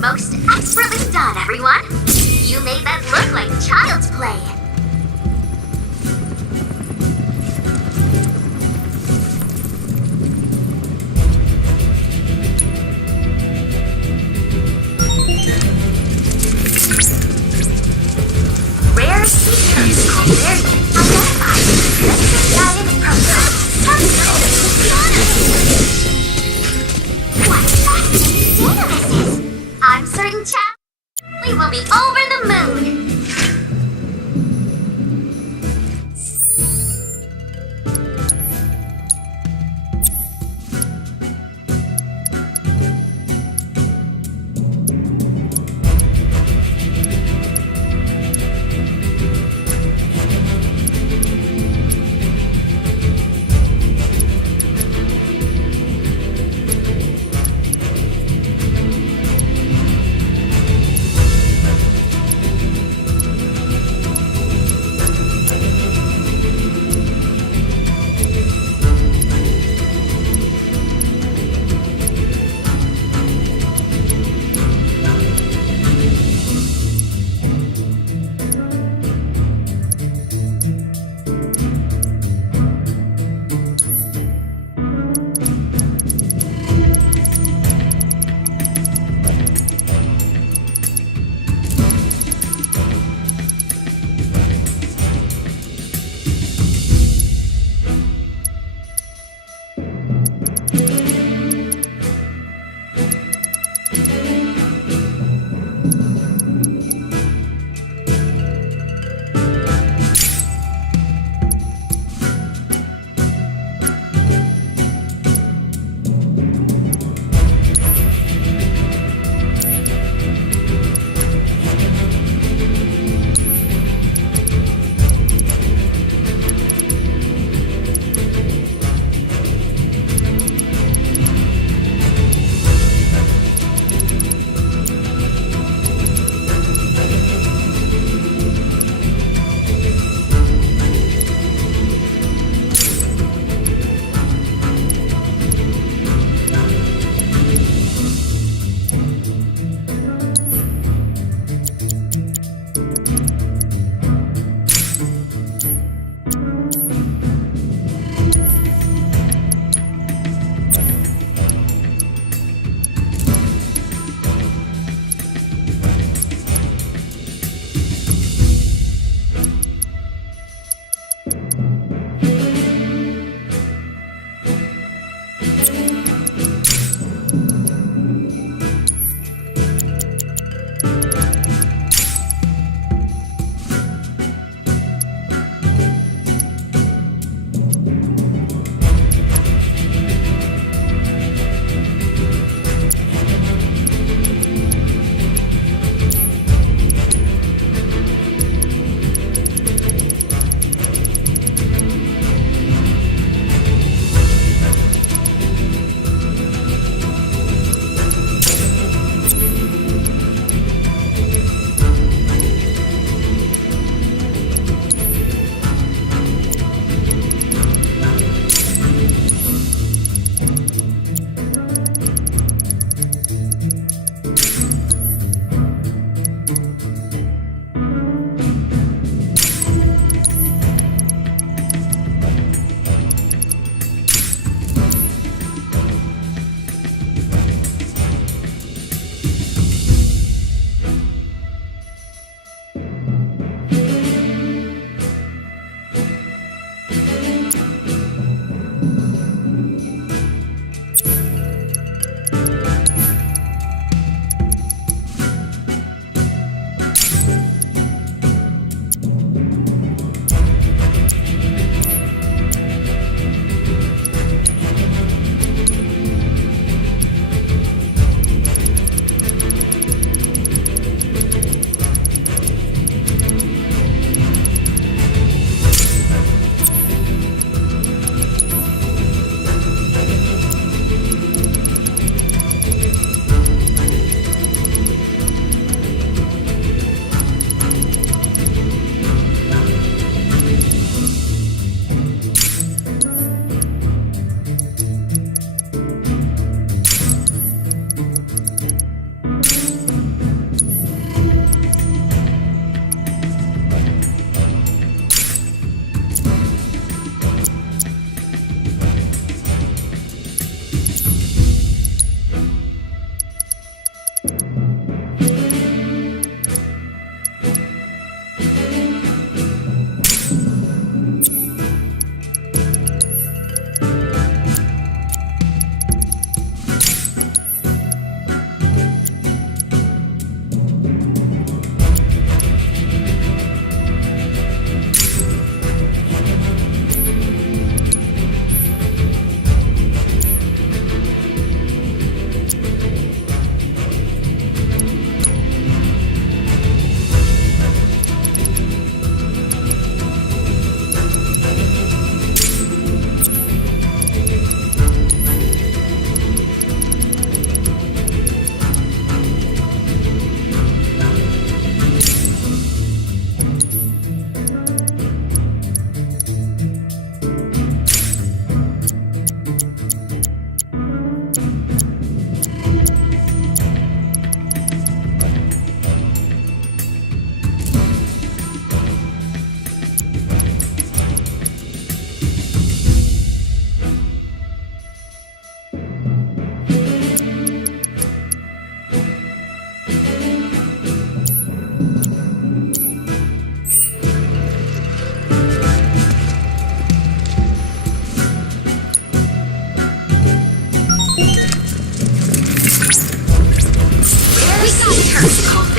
Most expertly done, everyone! You made that look like child's play! Rare seekers called variant identified. Let's guidance program. What fascinating data this is! I'm certain, chap, we will be over the moon!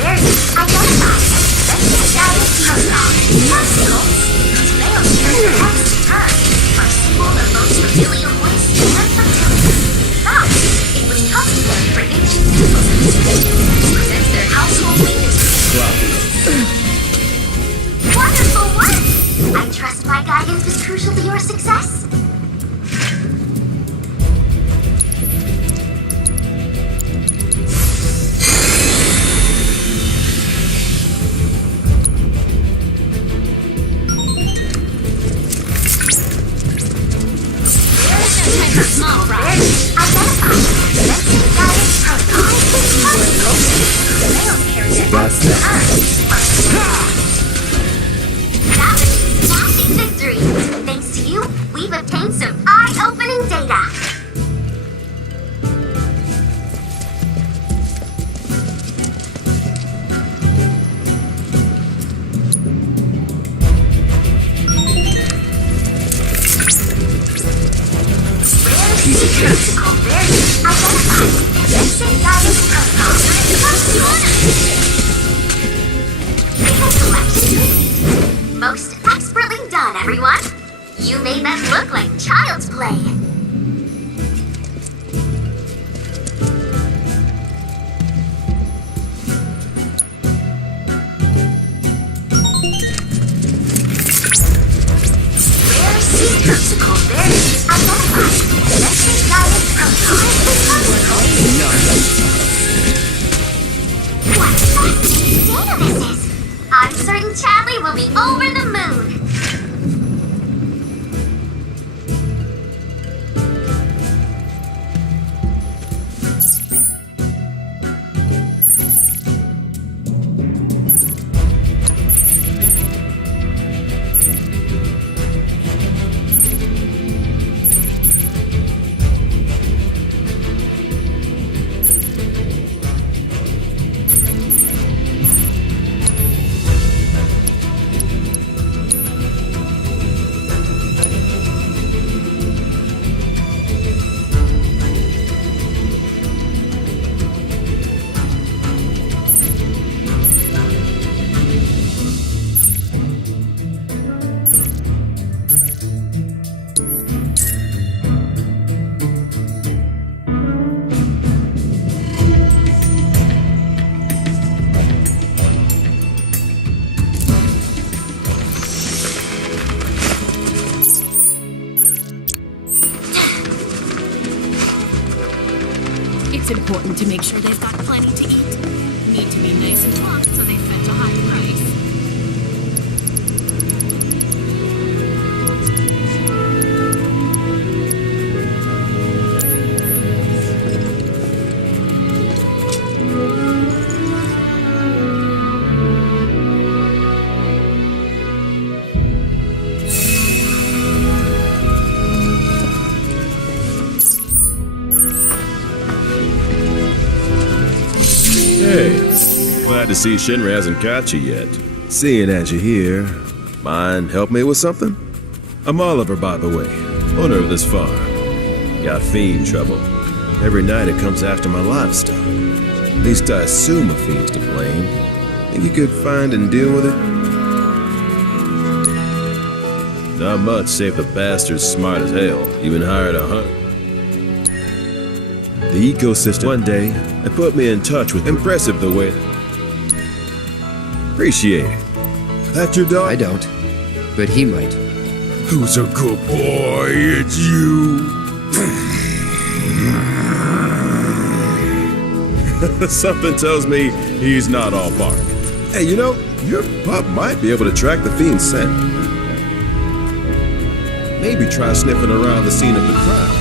variant identified. Sensitive guided protocol. Popsicles. These male character X are symbol of both familial bliss and fertility. Thus, it was customary for ancient peoples of this region to present their household leaders. Wonderful work! I trust my guidance was crucial to your success. Small fry. Identified. Sensitive guidance protocol. The male character X That was a smashing victory. Thanks to you, we've obtained some eye-opening data. Protocol variant identified. Sensitive guidance protocol. Data collection. Most expertly done, everyone. You made that look like child's play. Rare sea protocol variant identified. Sensitive guidance protocol. What fascinating data this is! I'm certain Chadley will be over the moon. It's important to make sure they've got plenty to eat. Need to be nice and plump so they fetch a high price. Hey, glad to see Shinra hasn't got you yet. Seeing as you're here, mind help me with something? I'm Oliver, by the way, owner of this farm. Got fiend trouble. Every night it comes after my livestock. At least I assume a fiend's to blame. Think you could find and deal with it? Not much, save the bastard's smart as hell. Even hired a hunter. The ecosystem. One day, it put me in touch with impressive the way. Appreciate it. That your dog? I don't, but he might. Who's a good boy? It's you. Something tells me he's not all bark. Hey, you know, your pup might be able to track the fiend's scent. Maybe try sniffing around the scene of the crime.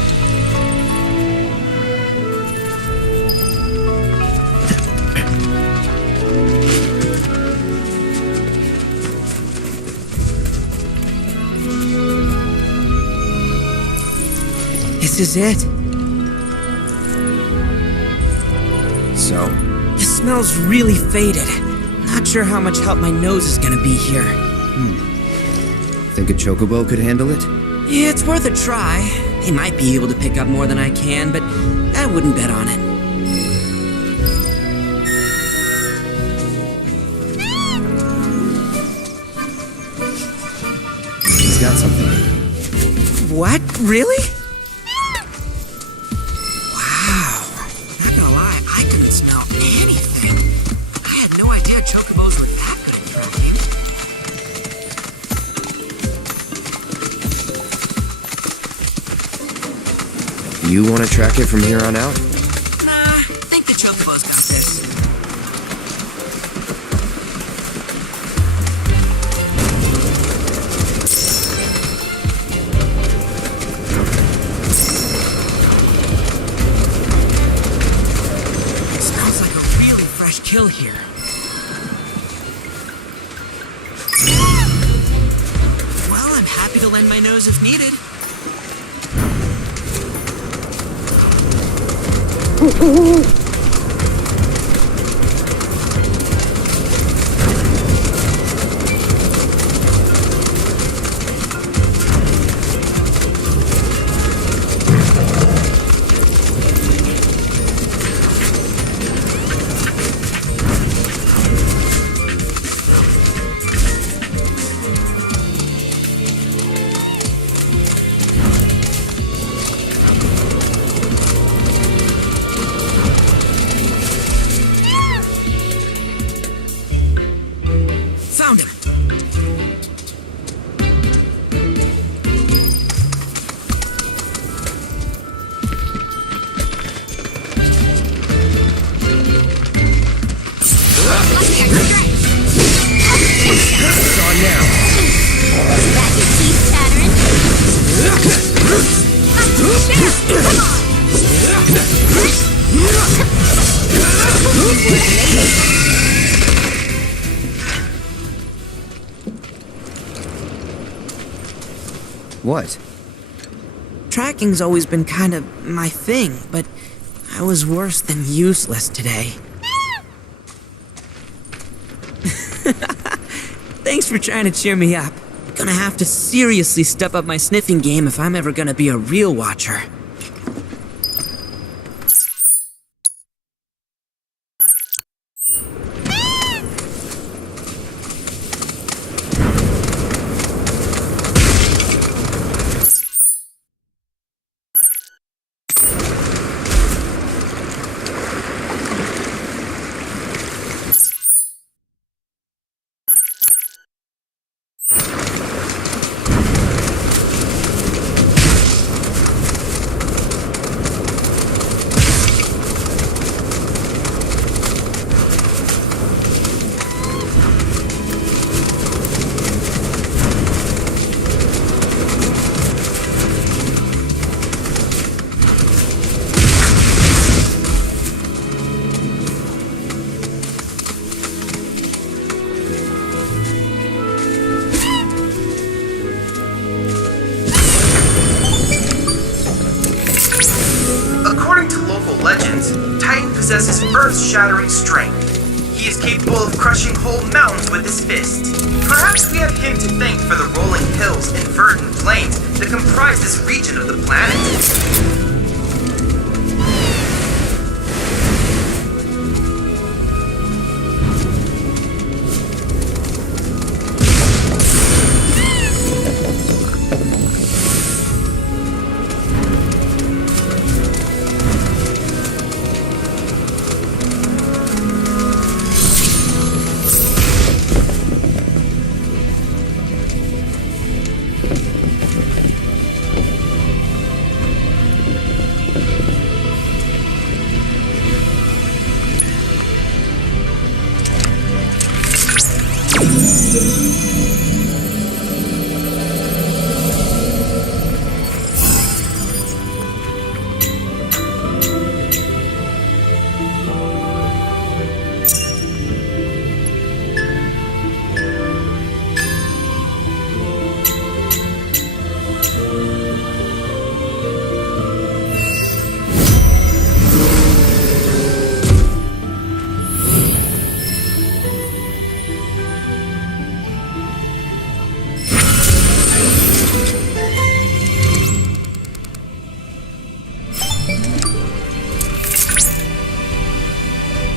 This is it. So? It smells really faded. Not sure how much help my nose is gonna be here. Think a chocobo could handle it? It's worth a try. They might be able to pick up more than I can, but I wouldn't bet on it. got something. What? Really? Wow. Not gonna lie, I couldn't smell anything. I had no idea chocobos were that good at tracking. You want to track it from here on out? Nah, I think the chocobos got this. Smells like a really fresh kill here. Well, I'm happy to lend my nose if needed. Found him. It's on now. Got your teeth chattering? What? Tracking's always been kind of my thing, but I was worse than useless today. Thanks for trying to cheer me up. Gonna have to seriously step up my sniffing game if I'm ever gonna be a real watcher. Possesses earth-shattering strength. He is capable of crushing whole mountains with his fist. Perhaps we have him to thank for the rolling hills and verdant plains that comprise this region of the planet.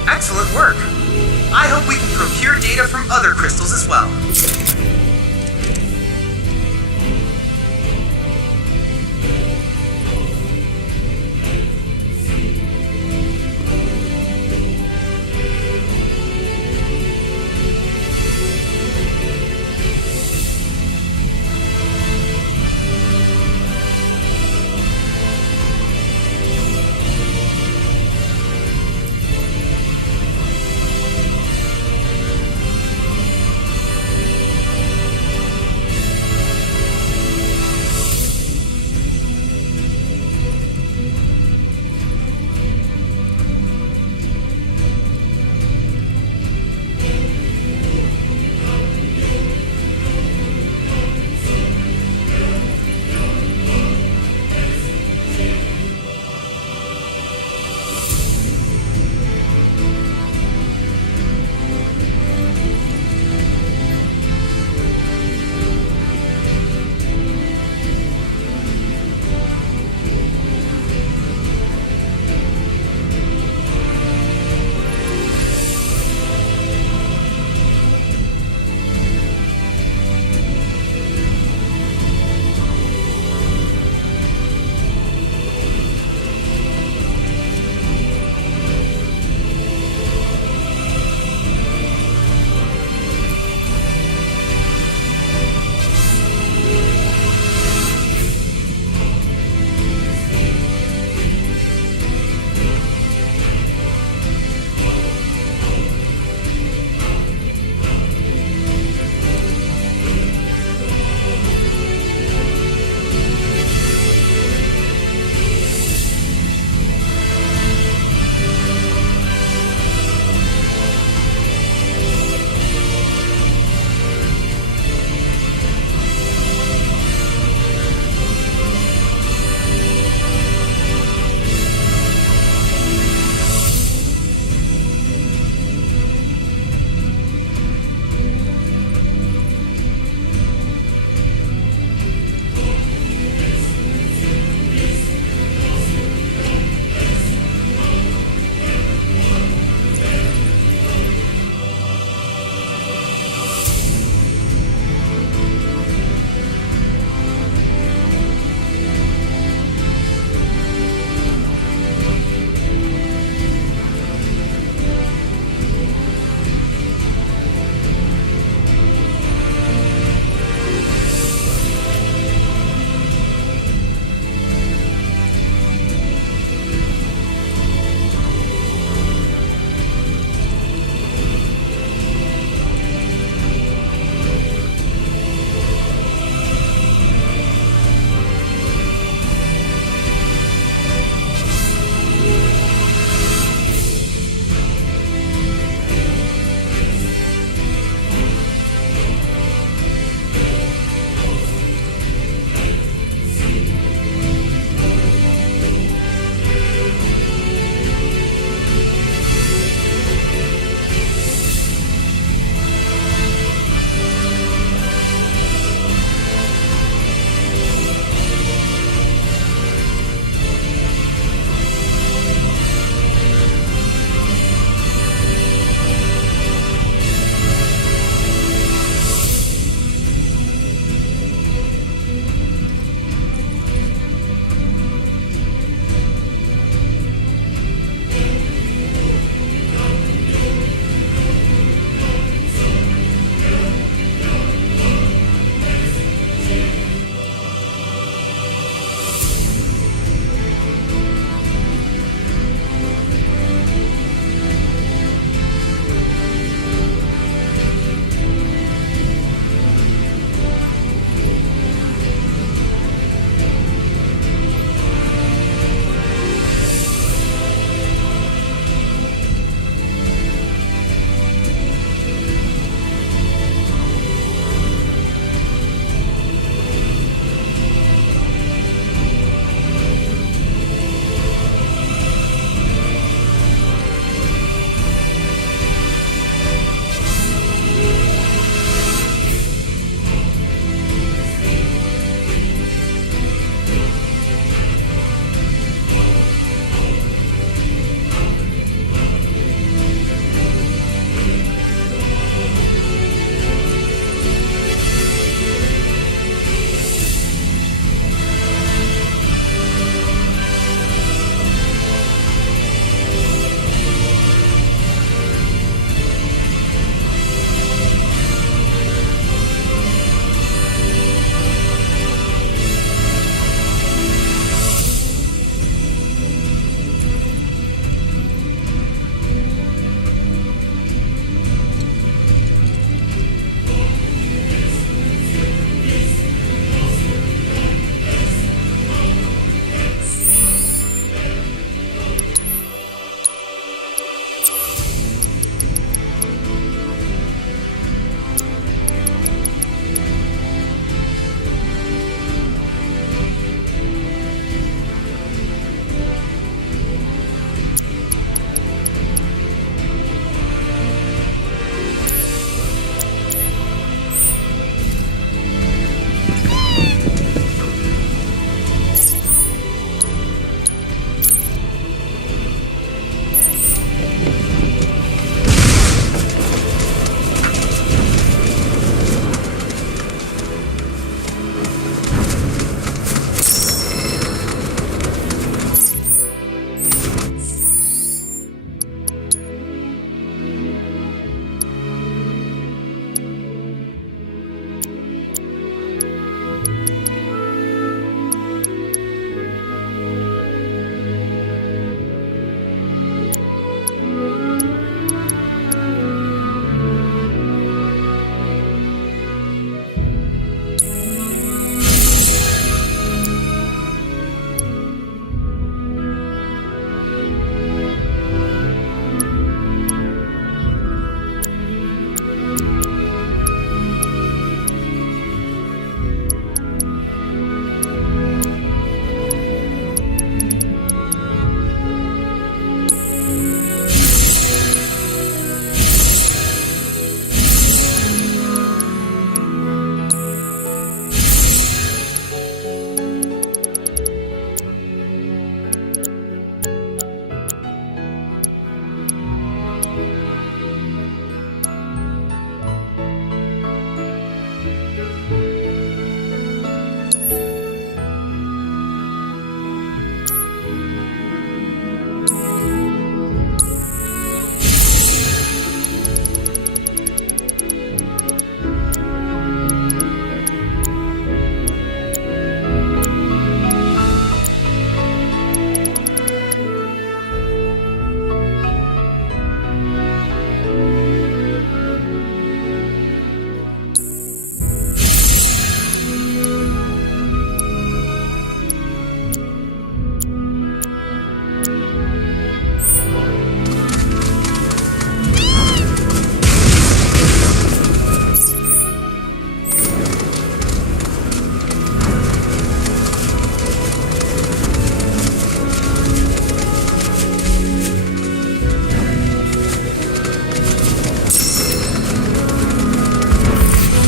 Excellent work. I hope we can procure data from other crystals as well.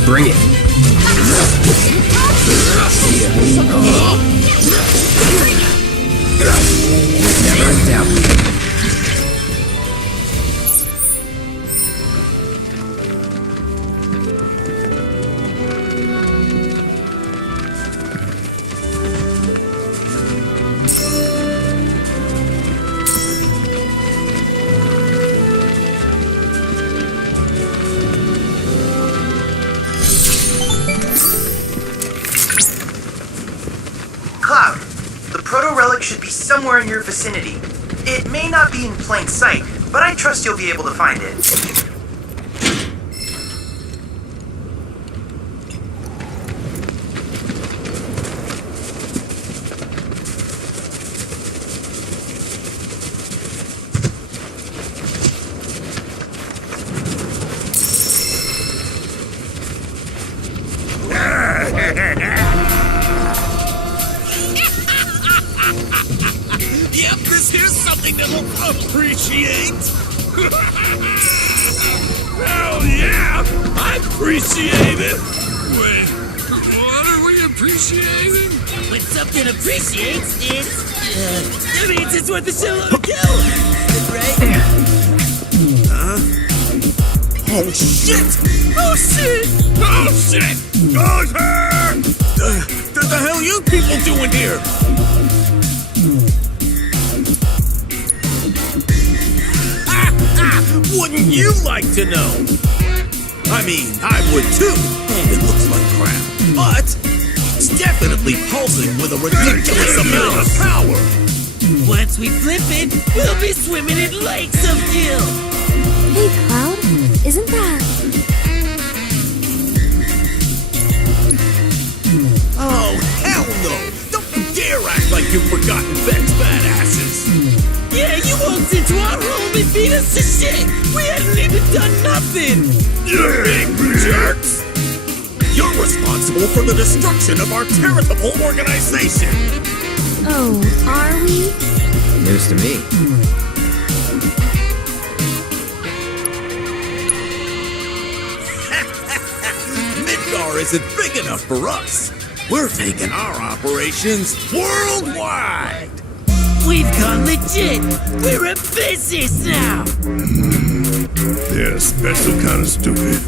Bring it. Never in doubt. Cloud, the proto-relic should be somewhere in your vicinity. It may not be in plain sight, but I trust you'll be able to find it. Yep, this here's something that'll appreciate. Hell yeah! I appreciate it! Wait, what are we appreciating? When something appreciates, that means it's worth a shitload of kill, right? Oh shit! Oh shit! Oh shit! Oh shit! The hell you people doing here? Wouldn't you like to know? I mean, I would too. It looks like crap, but it's definitely pulsing with a ridiculous amount of power. Once we flip it, we'll be swimming in lakes of kill. Hey, Cloud, isn't that... Oh, hell no! Don't you dare act like you've forgotten Ben's badasses. Yeah, you walked into our room and beat us to shit! We hadn't even done nothing! You big jerks! You're responsible for the destruction of our charitable organization! Oh, are we? News to me. Midgar isn't big enough for us! We're taking our operations worldwide! We've gone legit! We're a business now! They're a special kind of stupid.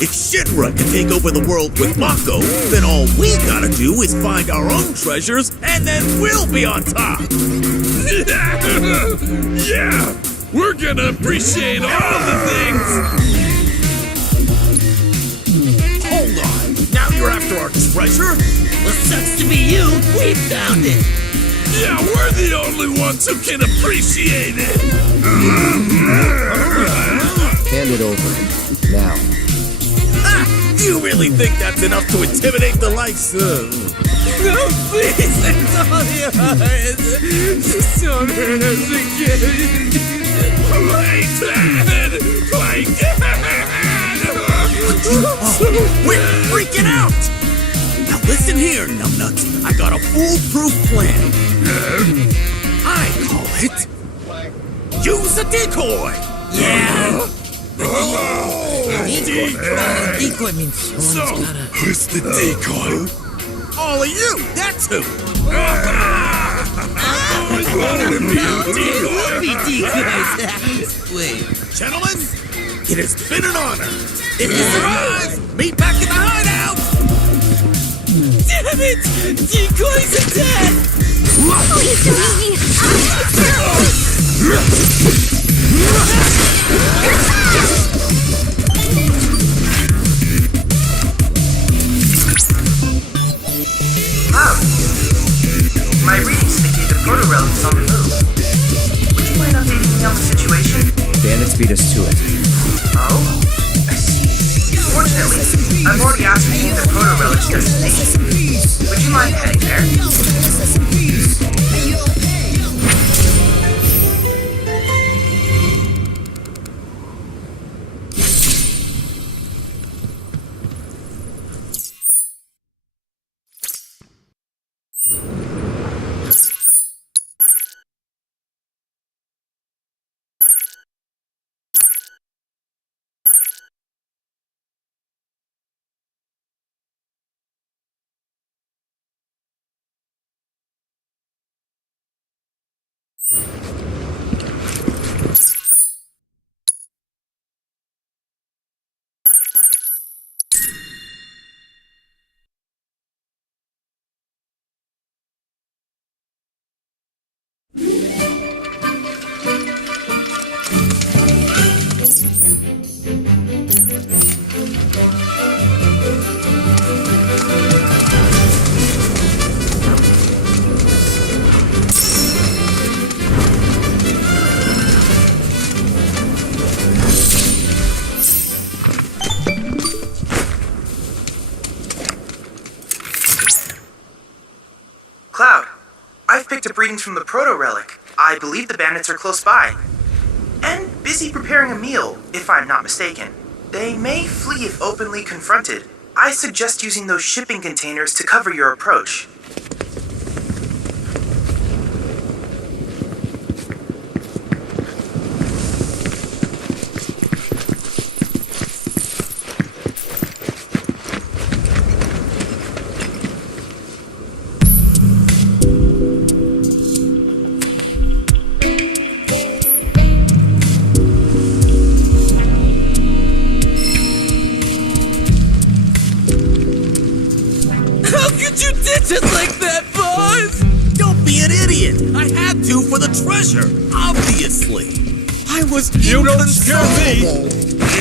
If Shinra can take over the world with Mako, then all we gotta do is find our own treasures, and then we'll be on top! Yeah! We're gonna appreciate all the things! Hold on! Now you're after our treasure? Well, sucks to be you! We found it! Yeah, we're the only ones who can appreciate it! Hand it over. Now. Ah, you really think that's enough to intimidate the likes of... No, please! That's all yours! Just don't hurt us again! Play dead! Play dead! Oh, we're freaking out! Now listen here, numbnuts. I got a foolproof plan. I call it... Use a decoy! Yeah! Decoy! Decoy means So, who's the decoy? All of you, that's who! I've always wanted to be a Be decoy! decoys! Wait. Gentlemen, it has been an honor. If you survive, meet back in the hideout! Damn it! Decoys are dead! Oh, he's doing me! Cloud, my readings indicate the proto-relic is on the move. Would you mind updating me on the situation? Bandits beat us to it. Oh? I see. Fortunately, I've already ascertained the proto-relic's destination. Would you mind heading there? Cloud, I've picked up readings from the proto-relic. I believe the bandits are close by. And busy preparing a meal, if I'm not mistaken. They may flee if openly confronted. I suggest using those shipping containers to cover your approach. How could you ditch us like that, boss? Don't be an idiot. I had to for the treasure, obviously. I was inconsolable.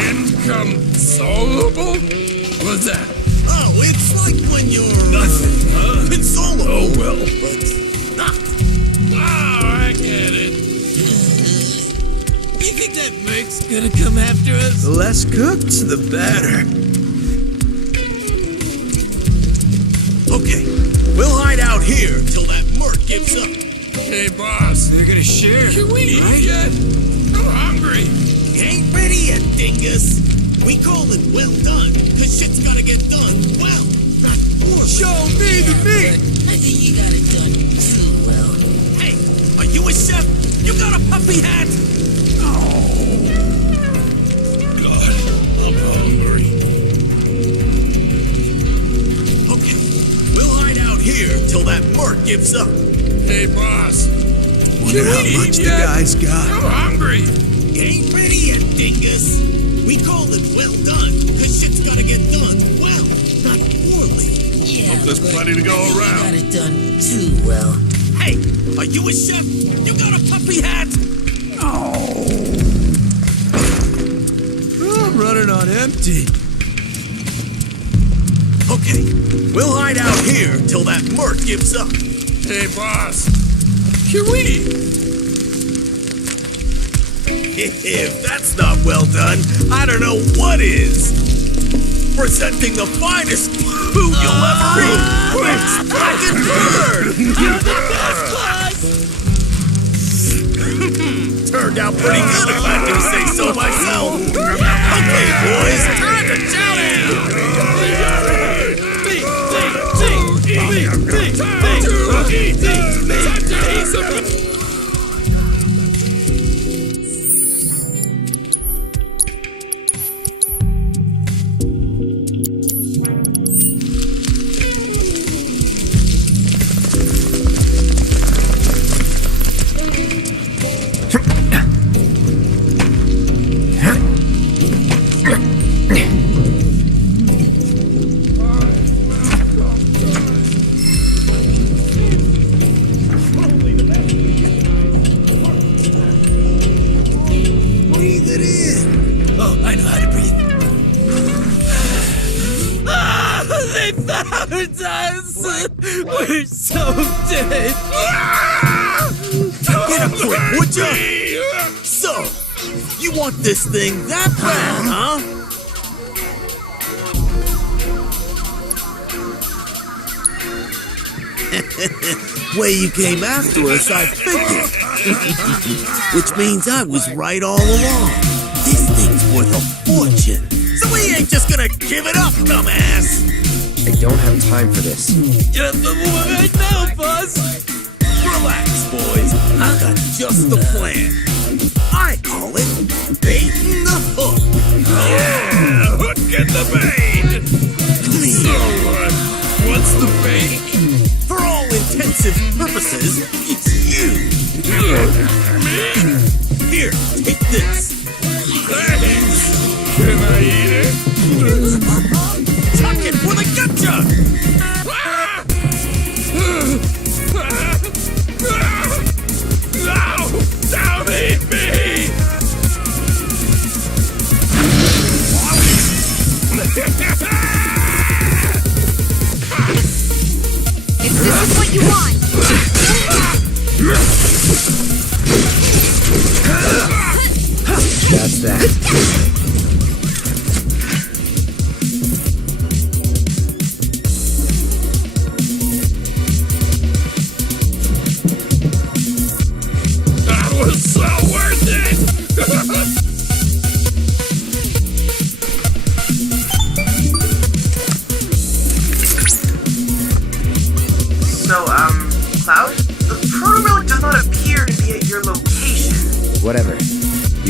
Inconsolable? What's that? Oh, it's like when you're Nothing, huh? consolable. Oh, well. But not. Oh, I get it. You think that Merc's gonna come after us? The less cooked, the better. Okay, we'll hide out here till that Merc gives up. Hey, boss. They're gonna share. Can we eat yet? I'm hungry. Ain't ready yet, dingus. We call it well done, cause shit's gotta get done well, not poorly. Show me the meat! I think you got it done too well. Hey, are you a chef? You got a puppy hat? God, I'm hungry. Okay, we'll hide out here till that Merc gives up. Hey, boss. Wonder how much the guys got. I'm hungry. Ain't ready yet, dingus. We call it well done, cause shit's gotta get done well, not poorly. Yeah, Hope there's but plenty to go I think you around. got it done too well. Hey, are you a chef? You got a puppy hat? I'm running on empty. Okay, we'll hide out here till that Merc gives up. Hey, boss. Can we eat? If that's not well done, I don't know what is. Presenting the finest food you'll ever eat. Quick, fucking bird! You're the best, boss! Turned out pretty good if I do say so myself. Okay, boys, time to chow down! Breathe it in. Oh, I know how to breathe. Ah, they found us. We're so dead. Get up quick, would ya? So, you want this thing that bad, huh? Way you came after us, I figured. Which means I was right all along. This thing's worth a fortune. So we ain't just gonna give it up, dumbass. I don't have time for this. Just the one right now, boss. Relax, boys. I got just the plan. I call it baiting the hook. Yeah, hook and the bait. Please. So, what's the bait? For all intensive purposes, it's you.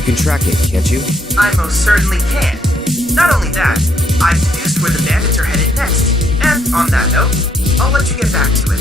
can track it, can't you? I most certainly can. Not only that, I've deduced where the bandits are headed next. And on that note, I'll let you get back to it.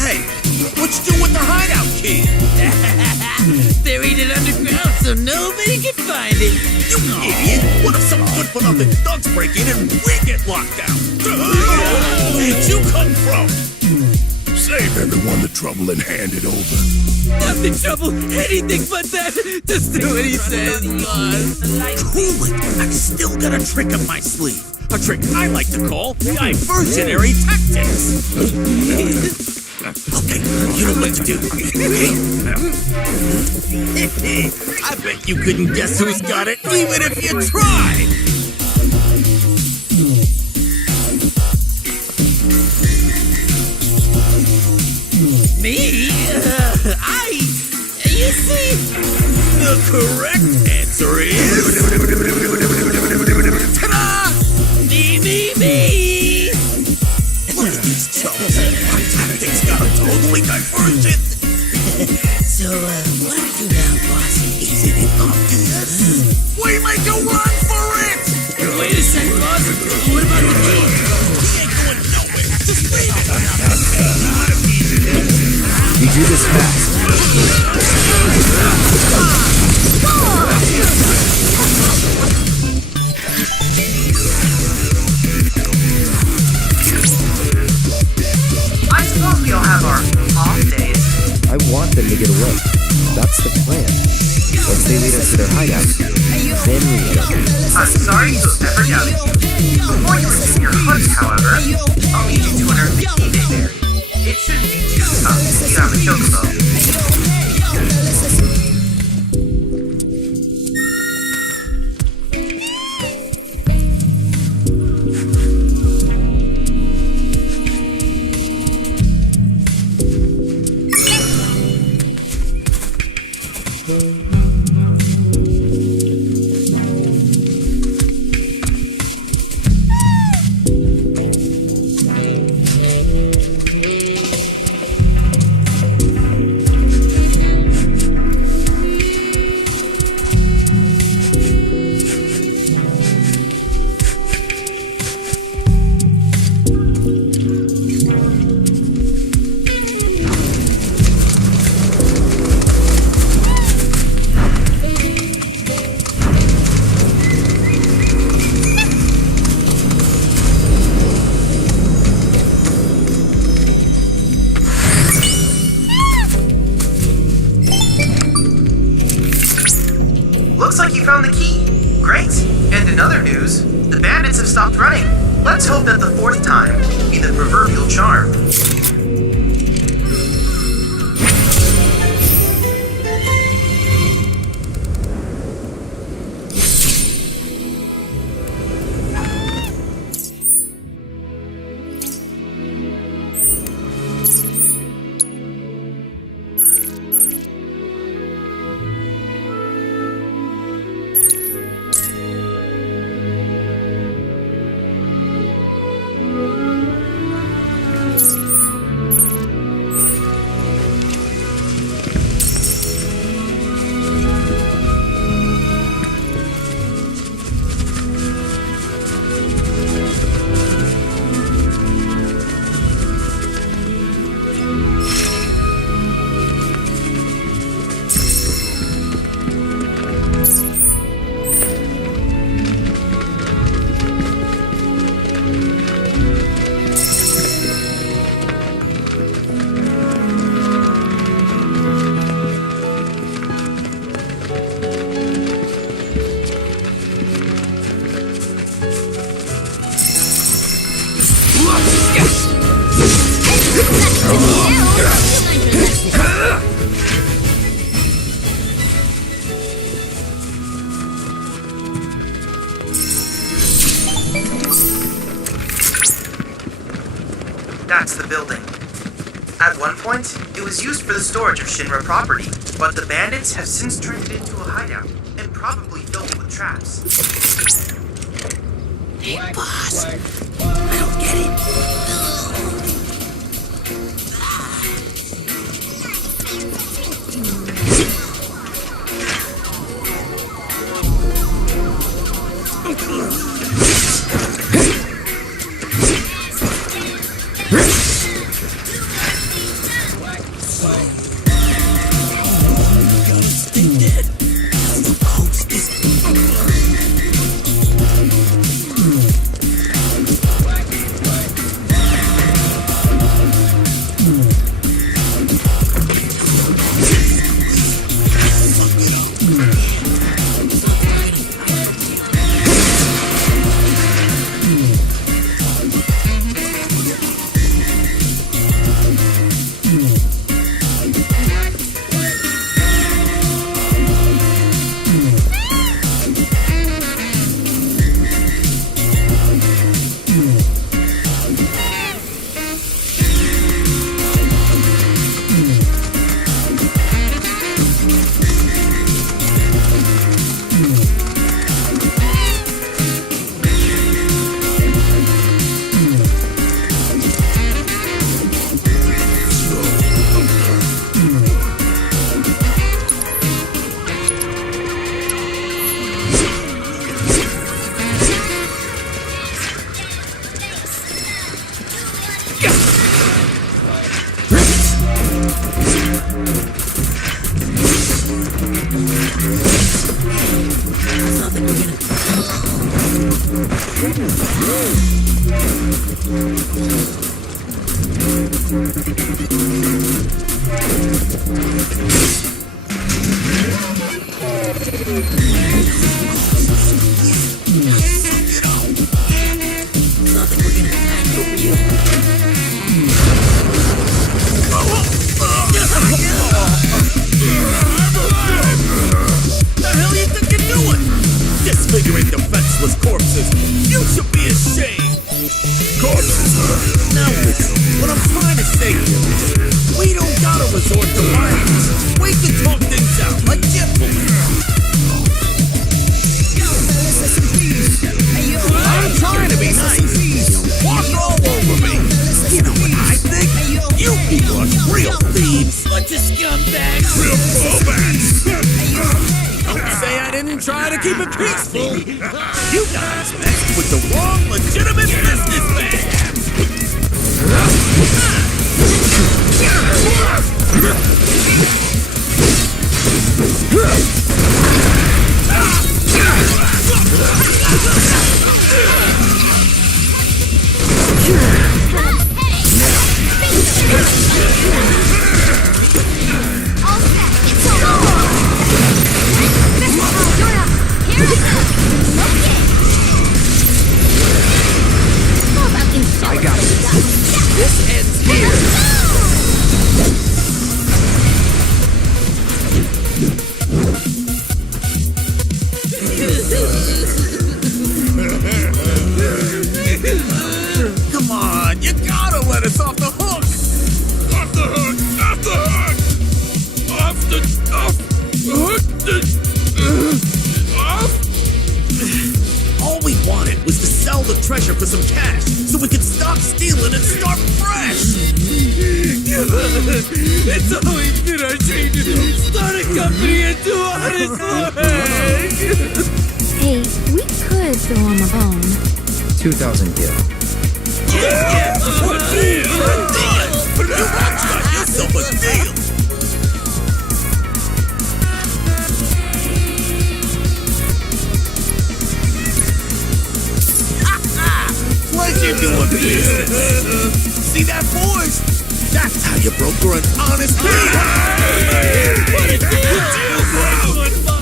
Hey, what you do with the hideout key? Buried it underground so nobody can find it. You idiot! What if some good-for-nothing thugs break in and we get locked down? Where'd you come from? Save everyone the trouble and hand it over. Nothing trouble, anything but that. Just do what he says, boss. Cool it! I've still got a trick up my sleeve. A trick I like to call diversionary tactics. Okay, you know what to do. I bet you couldn't guess who's got it, even if you tried. Me? You see? The correct answer is... Ta-da! Me! Look at these chumps. Our tactics got them totally divergent. So, what do we do now, boss? Isn't it obvious? We make a run for it! Wait a sec, boss. What about the key? He ain't going nowhere. Just leave it. You do this fast. I suppose we all have our off days. I want them to get away. That's the plan. Once they lead us to their hideout, then we hit them. I'm sorry to have ever doubted you. Before you resume your hunt, however, I'll need you to unearth the key they buried. It shouldn't be too tough. You have a chocobo. Looks like you found the key. Great. And in other news, the bandits have stopped running. Let's hope that the fourth time will be the proverbial charm. That's the building. At one point, it was used for the storage of Shinra property, but the bandits have since turned it into a hideout, and probably filled it with traps. Hey, boss. I don't get it. Disfiguring defenseless corpses. You should be ashamed. Corpses, huh? Now listen, what I'm trying to say here is, we don't gotta resort to violence. We can talk things out like gentlemen. I'm trying to be nice. Walk all over me. You know what I think? You people are real thieves. Bunch of scumbags. Real fallbacks. Don't say I didn't try to keep it peaceful. You guys messed with the wrong legitimate businessman. I got it. This ends here. Come on, you gotta let us off the hook. Off the hook. Off the hook. Off the hook. All we wanted was to sell the treasure for some cash so we could stop stealing and start fresh. It's always been our dream to start a company and do honest work. Hey, we could throw him a bone. 2,000 gil. Yeah, for a deal. You got yourself a deal. Pleasure doing business. See that, boys? That's how you broker an honest deal. What a deal!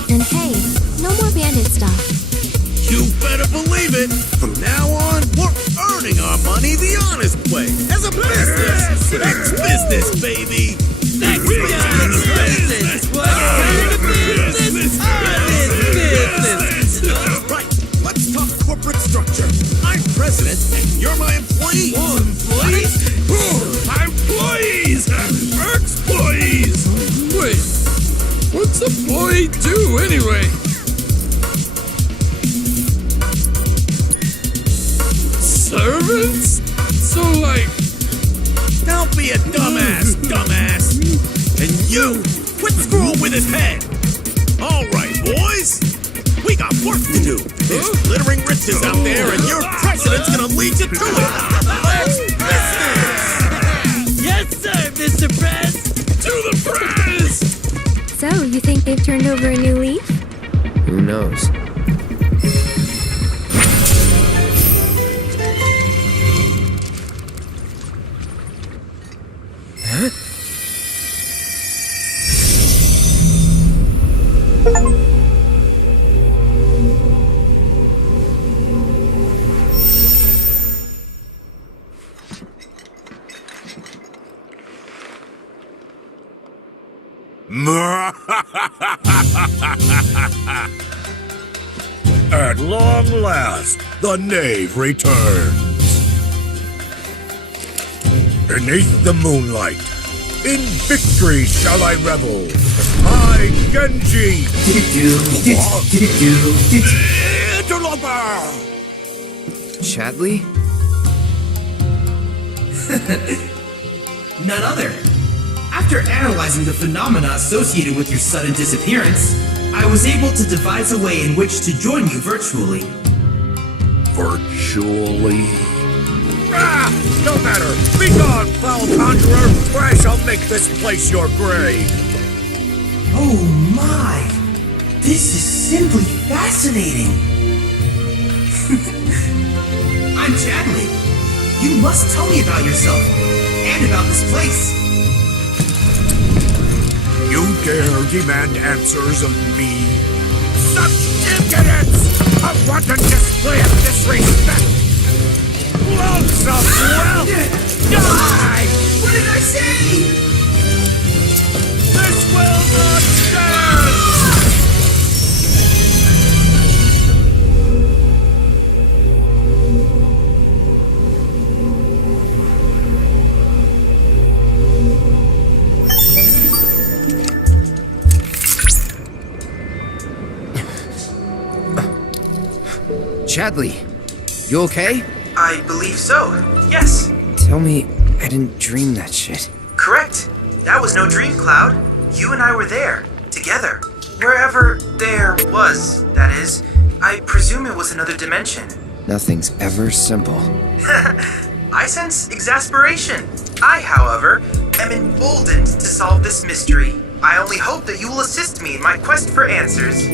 And hey, no more bandit stuff. You better believe it. From now on, we're earning spending our money the honest way, as a business. It's business, baby. That's business. Right, let's talk corporate structure. I'm president, and you're my employee. Employees? Employees! Ex-employees! Wait, what's a employee do anyway? Servants? So like... Don't be a dumbass. And you, quit screwing with his head. All right, boys. We got work to do. There's glittering riches out there, and your president's gonna lead you to it. Let's business! Yes, sir, Mr. Press. To the press! So, you think they've turned over a new leaf? Who knows? At long last, the knave returns. Beneath the moonlight, in victory shall I revel. I, Genji. Interloper! Chadley? None other. After analyzing the phenomena associated with your sudden disappearance, I was able to devise a way in which to join you virtually. Virtually? Ah! No matter! Be gone, foul conjurer, or I shall make this place your grave! Oh my! This is simply fascinating! I'm Chadley. You must tell me about yourself, and about this place. You dare demand answers of me? Such impudence! A wanton display of disrespect! Loathsome wealth! Die! What did I say? This will not stand! Chadley, you okay? I believe so, yes. Tell me I didn't dream that shit. Correct. That was no dream, Cloud. You and I were there, together. Wherever there was, that is. I presume it was another dimension. Nothing's ever simple. I sense exasperation. I, however, am emboldened to solve this mystery. I only hope that you will assist me in my quest for answers.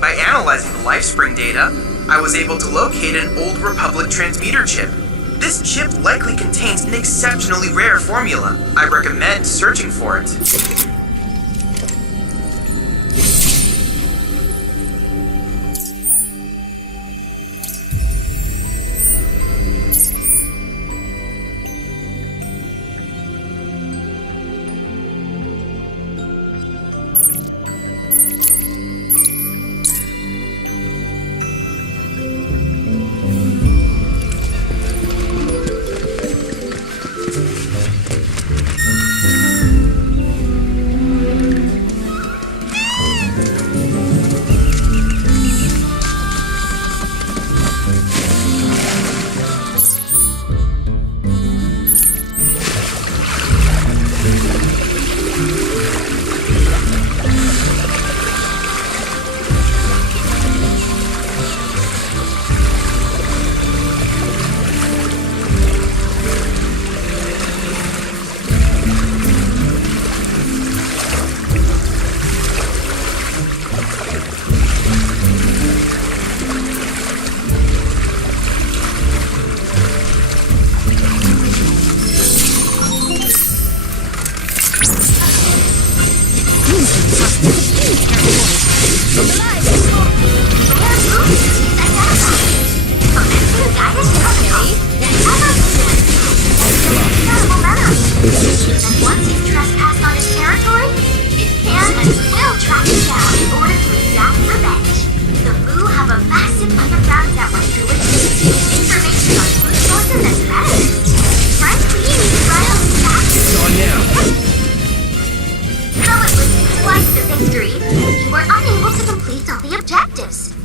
By analyzing the LifeSpring data, I was able to locate an Old Republic transmitter chip. This chip likely contains an exceptionally rare formula. I recommend searching for it.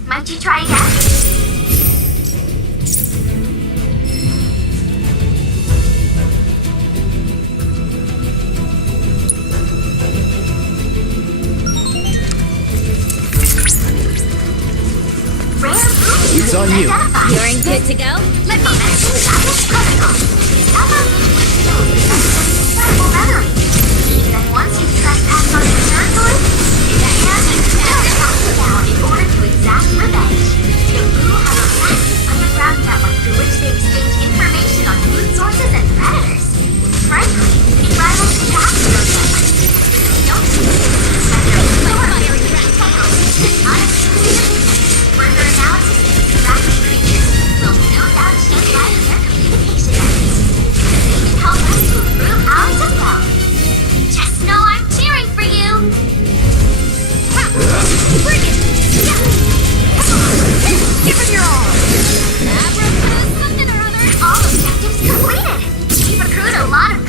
Might you try again? It's on you. You're in good to go? Let me mention Atlas Protocol. Incredible memory. That once you trespass on its territory, it can and will track you down in order to exact revenge. The Blue have a massive underground network through which they exchange information on food sources and predators. Frankly,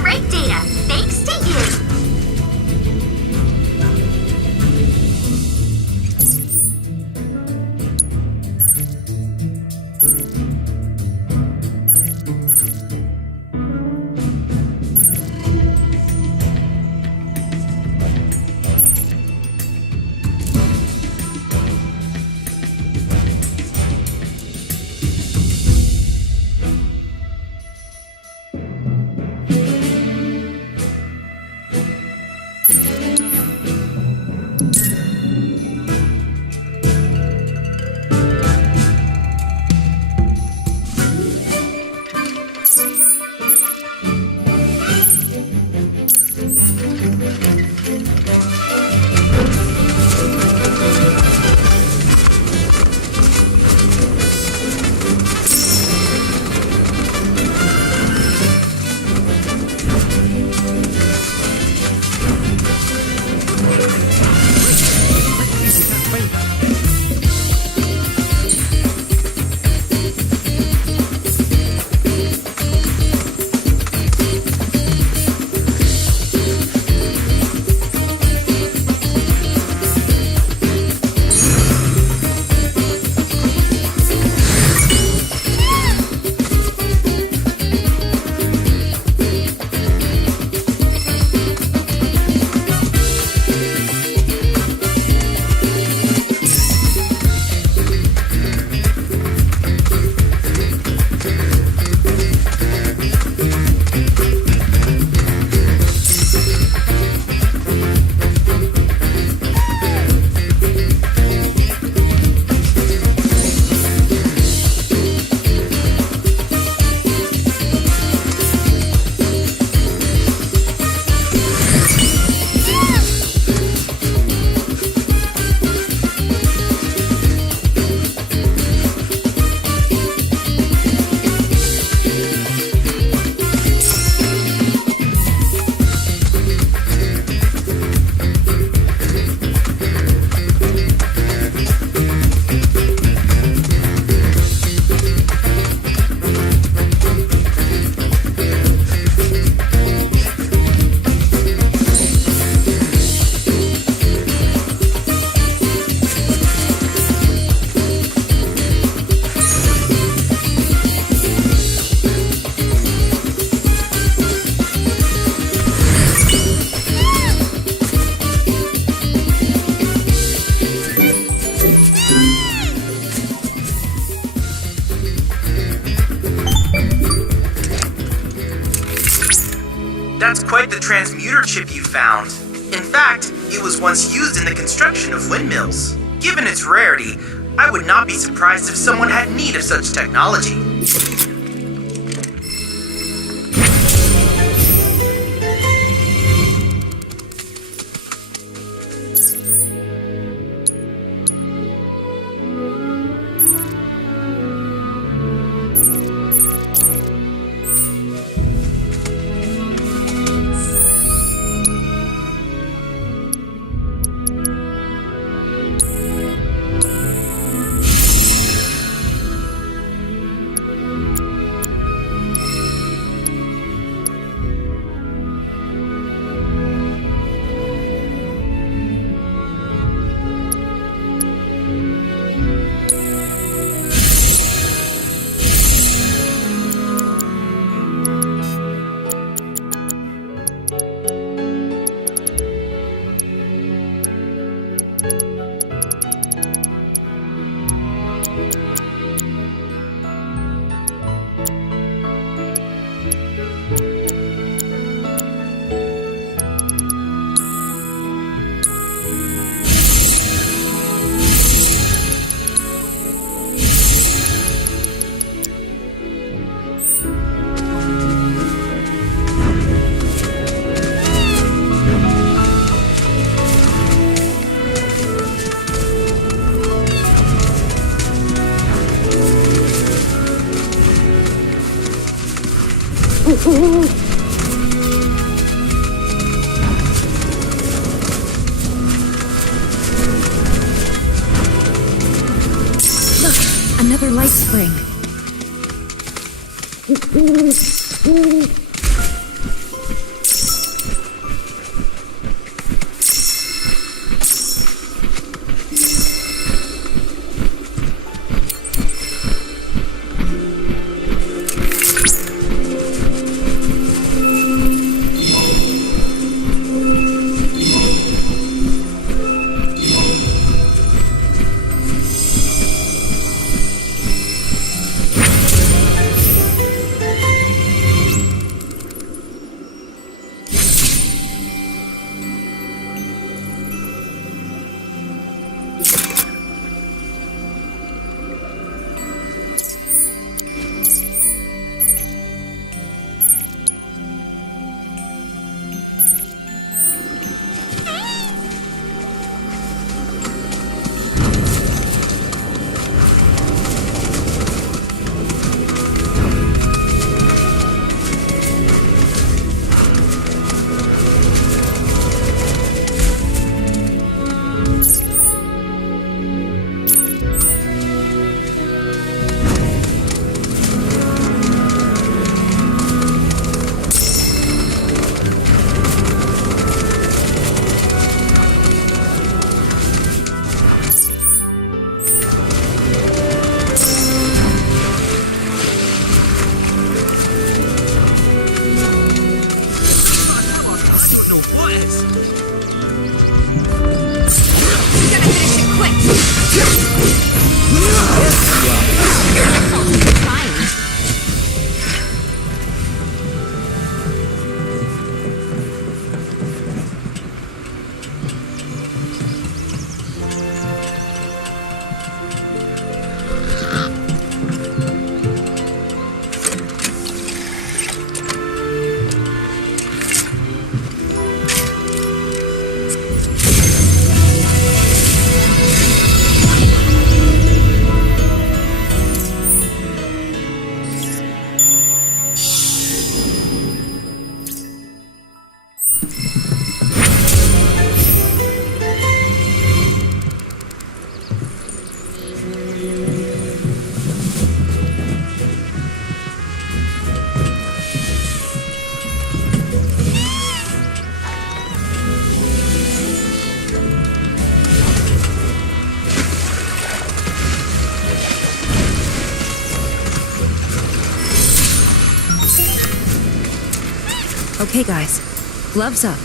great data, thanks to you. That's quite the transmuter chip you found. In fact, it was once used in the construction of windmills. Given its rarity, I would not be surprised if someone had need of such technology. eyes. Gotta finish it quick. Trying. Okay, guys. Gloves up.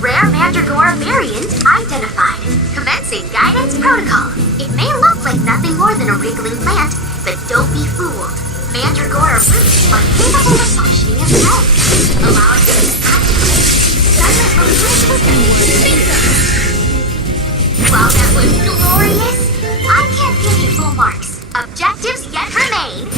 Rare Mandragora variant identified. Commencing guidance protocol. It may look like nothing more than a wriggling plant, but don't be fooled. Mandragora roots are capable of functioning as legs, allowing them to activate sunlight radiations and While that was glorious, I can't give you full marks. Objectives yet remain.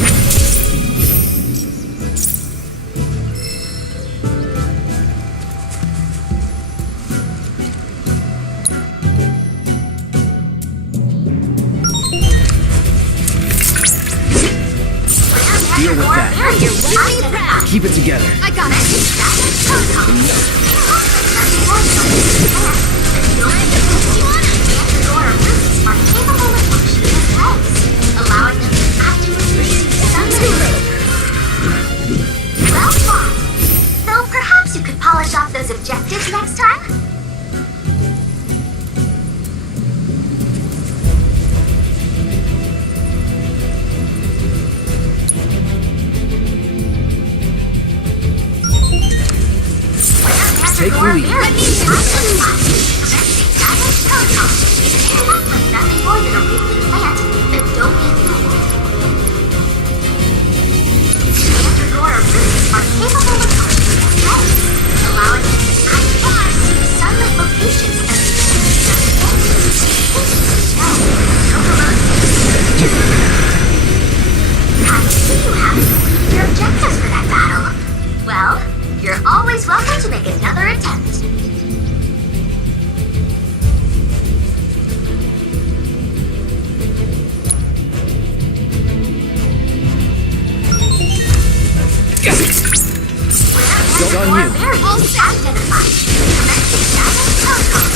Deal with that. Keep it together. I got it. Mandragora roots are capable of functioning as legs, allowing them to actively receive sunlight. Well fought. Though perhaps you could polish off those objectives next time? Take the lead. Your objectives for that battle. Well, you're always welcome to make another attempt. It's on you. All set. Identified. Commencing guidance protocol.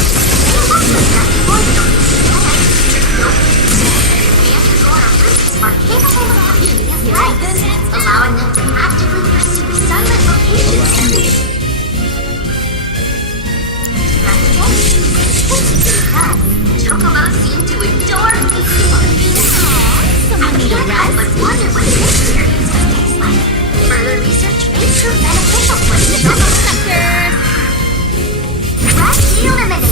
Nothing more than a Mandragora roots are capable of functioning as legs, allowing them to actively pursue sunlit locations. Chocobos seem to adore feasting on Venus. I can't help but wonder what this experience must taste like. Further research may prove beneficial for the Chocobo. Let's deal in a minute.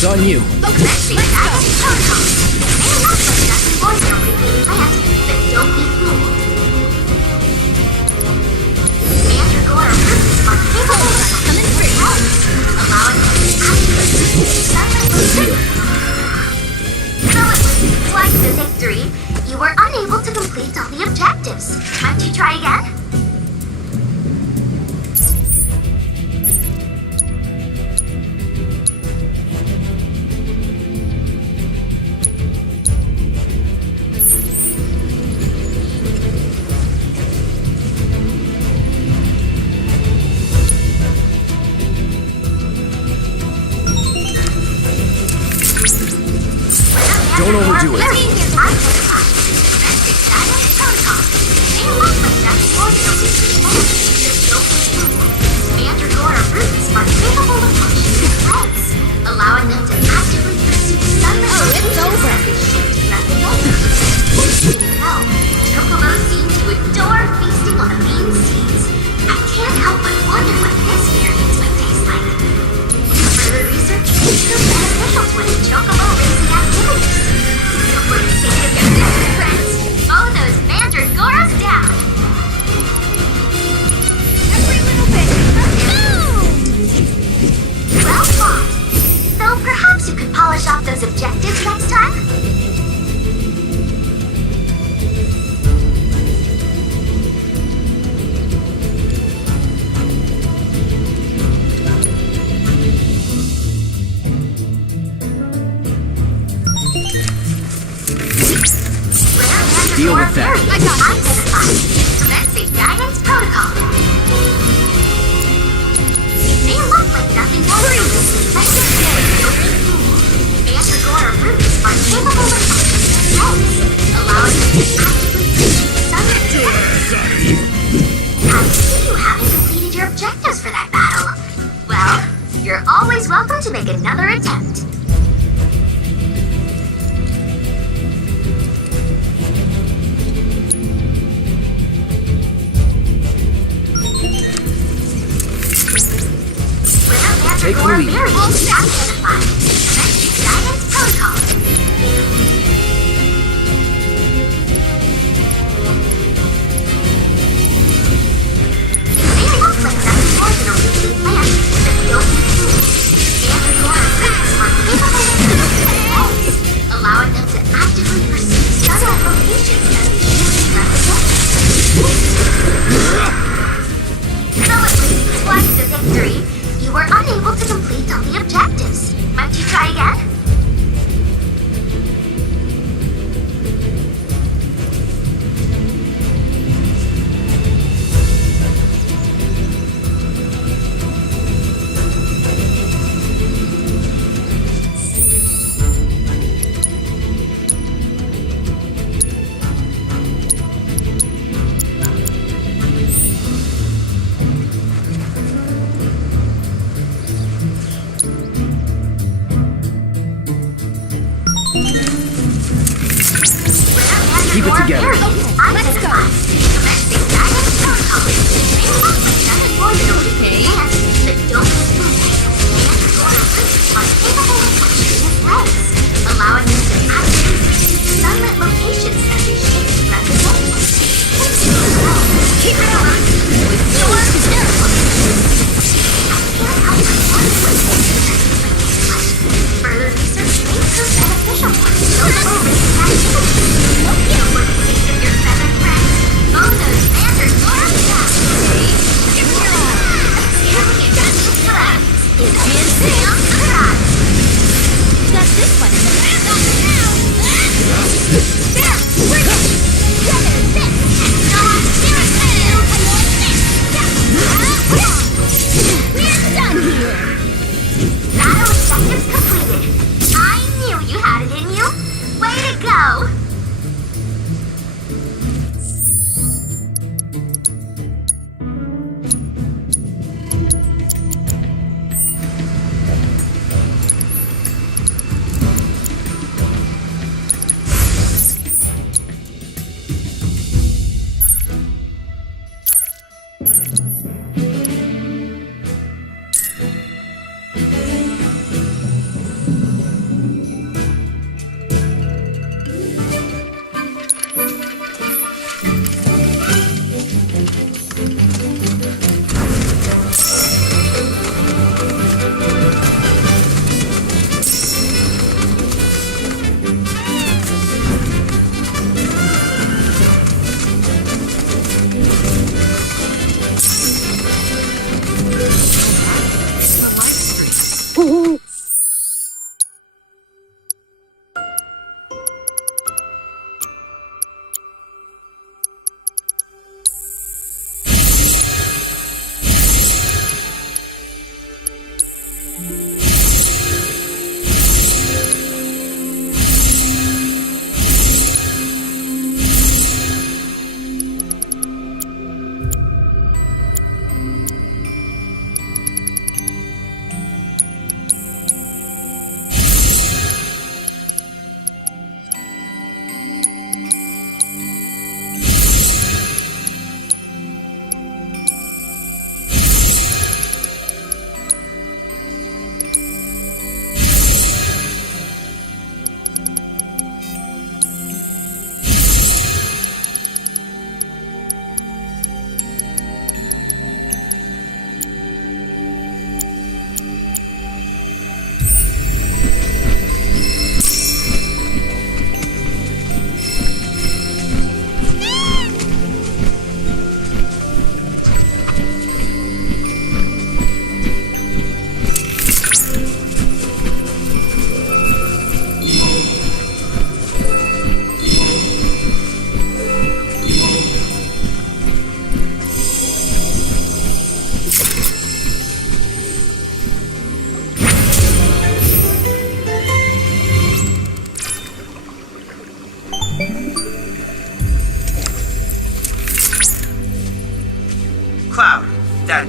Joke's on you. Commencing guidance protocol. May not like nothing more than a weekly plant, but don't be fooled. Mandragora roots are capable of coming through health, allowing them to activate sunlight. So it looks like the victory. You were unable to complete all the objectives. Time to try again? Don't overdo it. Mandragora roots are capable of functioning as legs, allowing them to actively pursue sunlit locations as they shift throughout the desert. Well, chocobos seem to adore feasting on the green seeds. I can't help but wonder what this experience might taste like. Further research may prove beneficial to any chocobo raising activities. So for the sake of your desert friends, mow those mandragoras down! Every little bit! Well fought! Though perhaps you could polish off those objectives next time? Deal with that. I got identified. Commencing guidance protocol. It may look like nothing more than but just don't be fooled. Mandragora roots are capable of functioning as legs, allowing them to actively pursue sunlit terrain. I see you haven't completed your objectives for that battle. Well, you're always welcome to make another attempt. Take the lead. Variables identified. Commencing guidance protocol. It may look like nothing more than a weekly plant, but don't be fooled. Mandragora roots are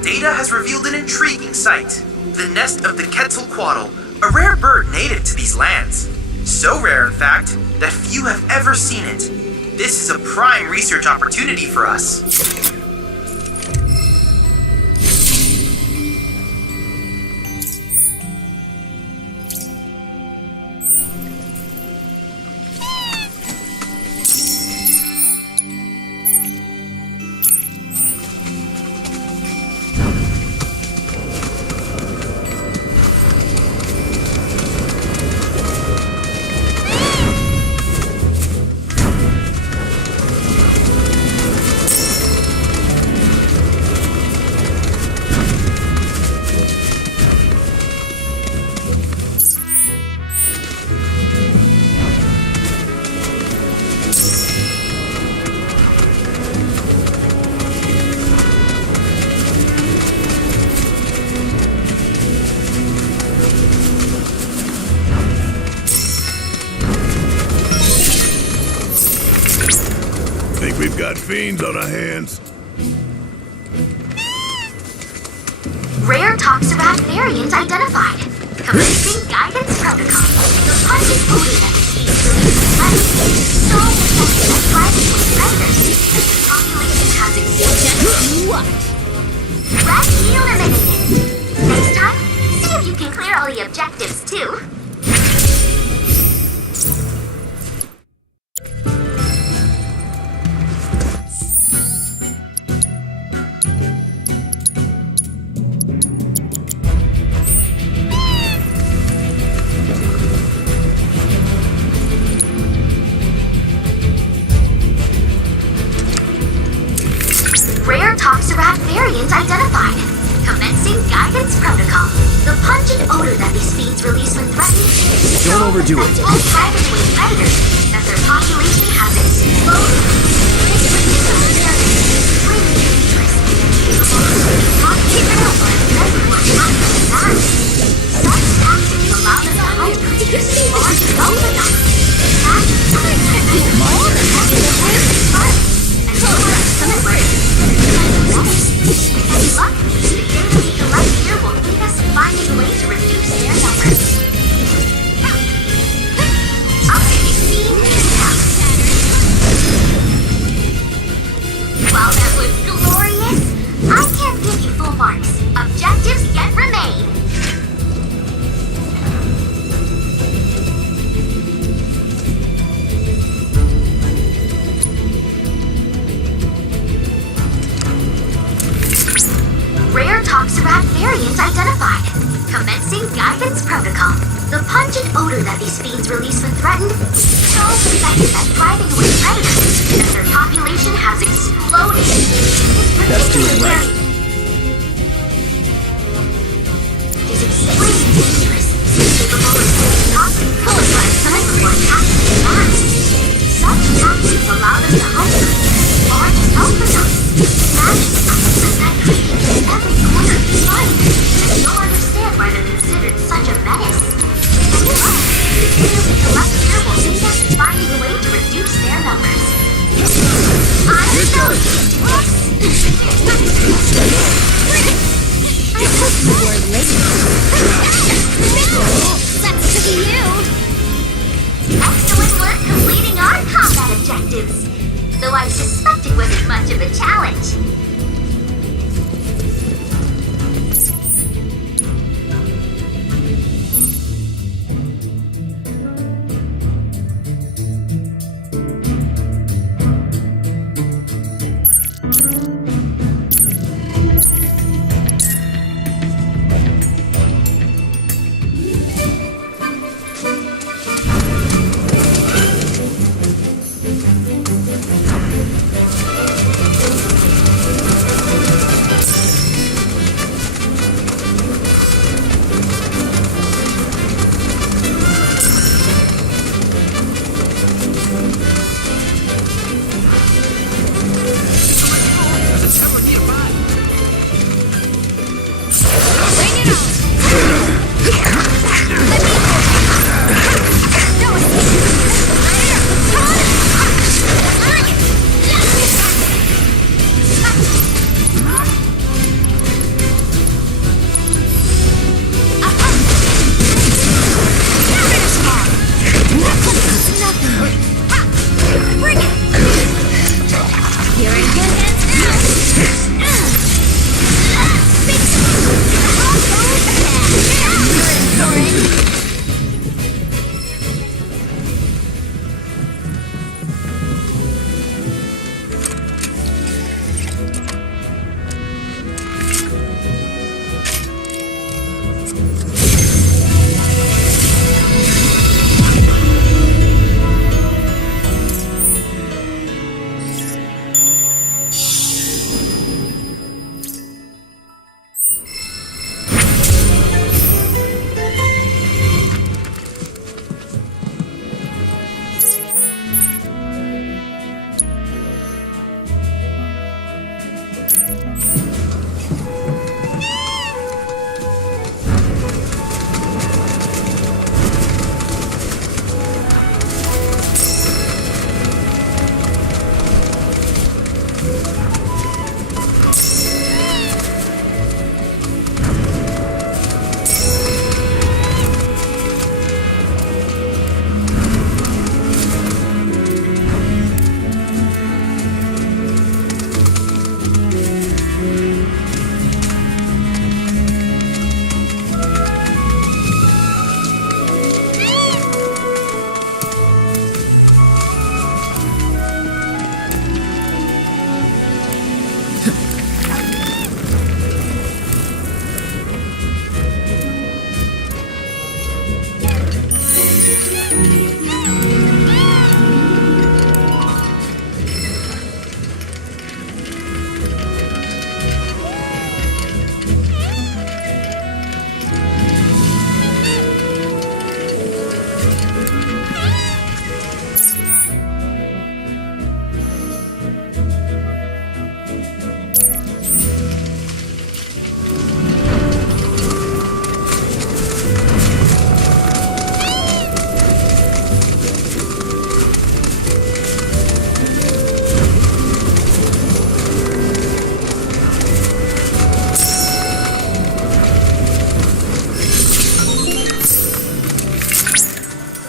data has revealed an intriguing sight. The nest of the Quetzalcoatl, a rare bird native to these lands. So rare, in fact, that few have ever seen it. This is a prime research opportunity for us. Think we've got fiends on our hands? Rare Toxarat variant identified. Commencing guidance protocol. The pungent odor that escapes releases so effective at driving with predators that the population has exceeded. What? Rat eliminated. Next time, see if you can clear all the objectives too. Rare Toxarat variant identified. Commencing guidance protocol. The pungent odor that these fiends release when threatened is Don't overdo it. effective at driving away predators that their population has exploded. This particular variant is extremely dangerous, capable of being concentrated over and everyone has to die. Such tactics allow them to hunt creatures large enough enough. And luckily, the data we collect here will aid us in finding a way to reduce their numbers. Updating scene discount. While that was glorious, I can't give you full marks. Objectives yet remain. Rare Toxarat variant identified. Commencing guidance protocol. The pungent odor that these fiends release when threatened is so effective at driving away predators that their population has exploded. Let's do it right. It is extremely dangerous, capable of being toxic colors by sun before attacking the mass. Such tactics allow them to hunt creatures large as alpha-notes. Imagine that creature in every corner of the sun, and you'll understand why they're considered such a menace. And look, the data we collect here will aid us in finding a way to reduce their numbers. I know you. I hope you were late. That's to be you. Excellent work completing our combat objectives. Though I suspect it wasn't much of a challenge.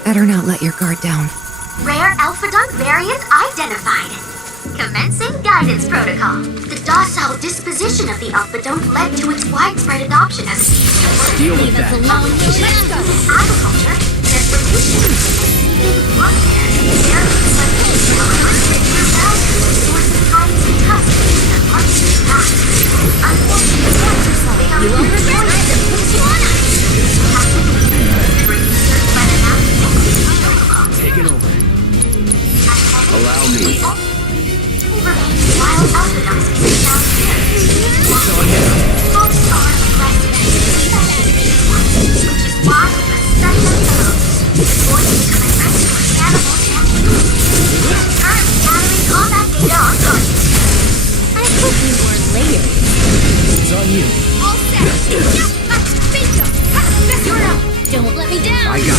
Better not let your guard down. Rare Alpha-Dunk variant identified. Commencing guidance protocol. The docile disposition of the Alpha-Dunk led to its widespread adoption as a Deal with that. agriculture, transportation, even warfare. Airplanes like these are unrestricted thousands of source of hides and tusks that march to back. Unfortunately, they are You won't regret it. Taking over. Allow me. We remain wild Alpha-Dunks can be found here. Most are aggressive, which is why we must study them thoroughly. Avoid becoming rescuers, animals, and food. Currently gathering combat data on target. I hope you weren't later. It's on you. All set. Bingo. You're up. Don't let me down. I got you.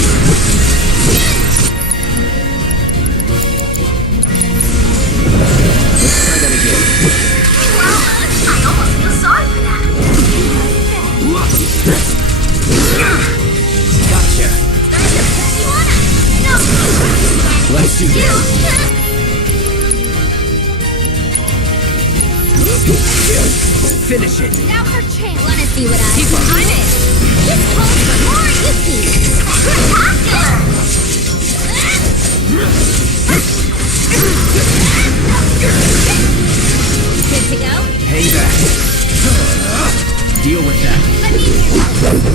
Let's try that again. Wow, I almost feel sorry for that. Gotcha. No. Let's do this. Finish it. Now for chance. Wanna see what I behind it? This calls for more yippee. Spectacular. Good to go? Payback. Deal with that. Let me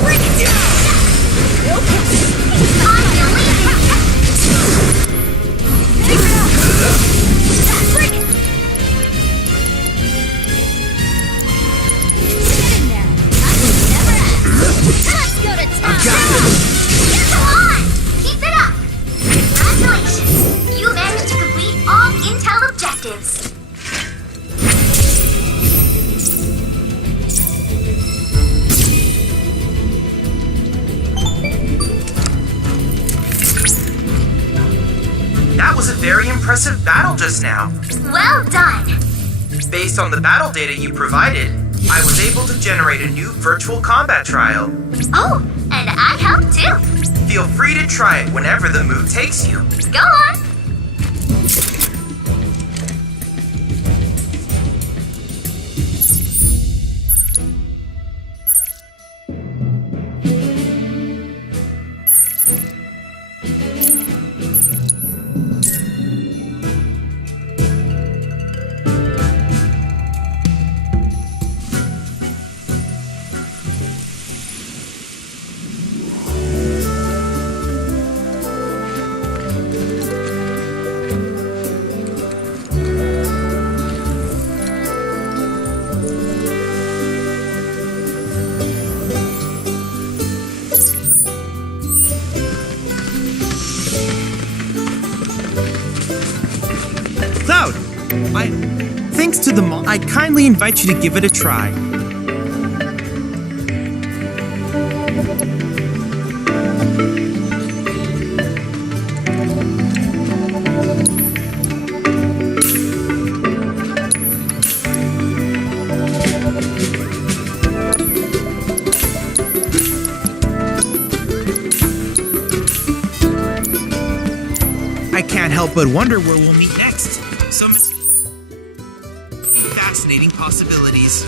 bring it down. Okay. Figure it out. Bring it. Get in there. I will never ask. Let's go to town. I've got this. Come on. Keep it up. Congratulations. You managed to complete all Intel objectives. That was a very impressive battle just now. Well done. Based on the battle data you provided, I was able to generate a new virtual combat trial. Oh, and I helped too. Feel free to try it whenever the mood takes you. Go on. Cloud! Thanks to the I kindly invite you to give it a try. I can't help but wonder where we'll meet next. Some fascinating possibilities.